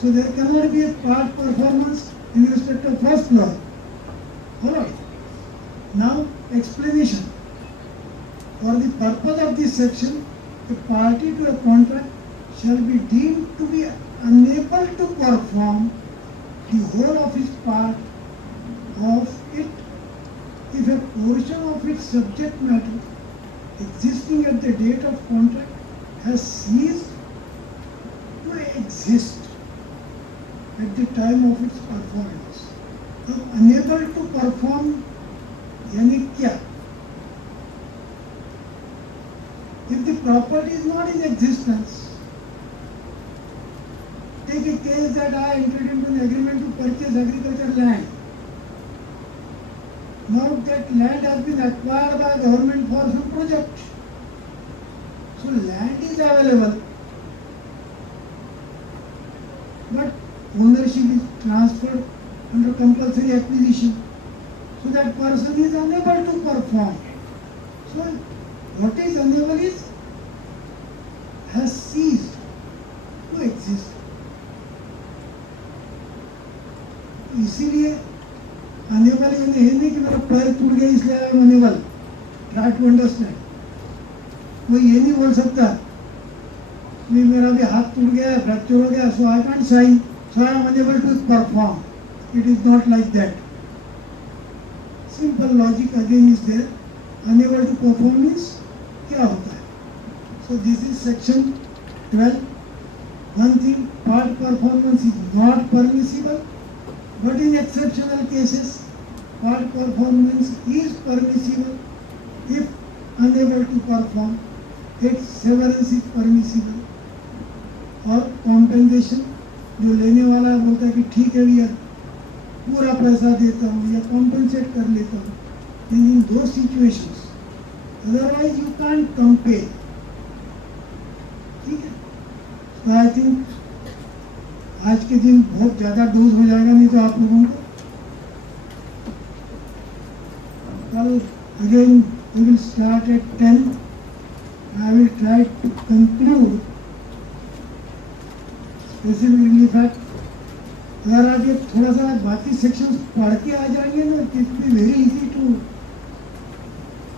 So there cannot be a part performance in respect of first law. Alright. Now explanation. For the purpose of this section, a party to a contract shall be deemed to be unable to perform the whole of its part of it if a portion of its subject matter existing at the date of contract has ceased to exist at the time of its performance. अब unable to perform यानी क्या? If the property is not in existence, take a case that I entered into an agreement to purchase agricultural land. Now that land has been acquired by government for some project. So land is available, but ownership is transferred under compulsory acquisition. So that person is unable to perform. So what is unable is has ceased to exist. इसीलिए unable ये नहीं कि मेरा पैर टूट गया इसलिए I am unable. Try to understand. वो ये नहीं बोल सकता कि मेरा भी हाथ टूट गया है, फ्रैक्चर हो गया, so I can't sign, so I am unable to perform. It is not like that. Simple logic again is there. Unable to perform means क्या होता है? So this is section 12. One thing, part performance is not permissible. But in exceptional cases, part performance is permissible if unable to perform. Its severance is permissible. और compensation जो लेने वाला है बोलता है कि ठीक है भैया पूरा पैसा देता हूँ या compensate कर लेता हूँ. In those situations, otherwise you can't compare. ठीक है? So I think आज के दिन बहुत ज़्यादा डोज हो जाएगा नहीं तो आप लोगों को. कल again we will start at 10. I will try to conclude specific relief act. अगर आप ये थोड़ा सा बाकी सेक्शंस पढ़ के आ जाएंगे ना तो it will be very easy to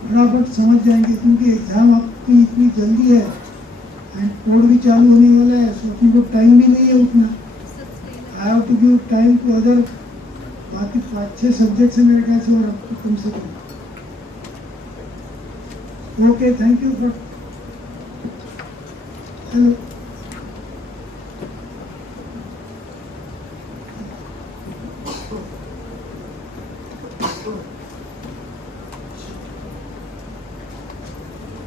फटाफट समझ जाएंगे, क्योंकि एग्जाम आपकी इतनी जल्दी है एंड कोड भी चालू होने वाला है, सो अपने को टाइम भी नहीं है उतना. I have to give time to other बाकी 5-6 सब्जेक्ट्स हैं मेरे ख्याल से और आपको कम से कम. Okay, thank you for hello.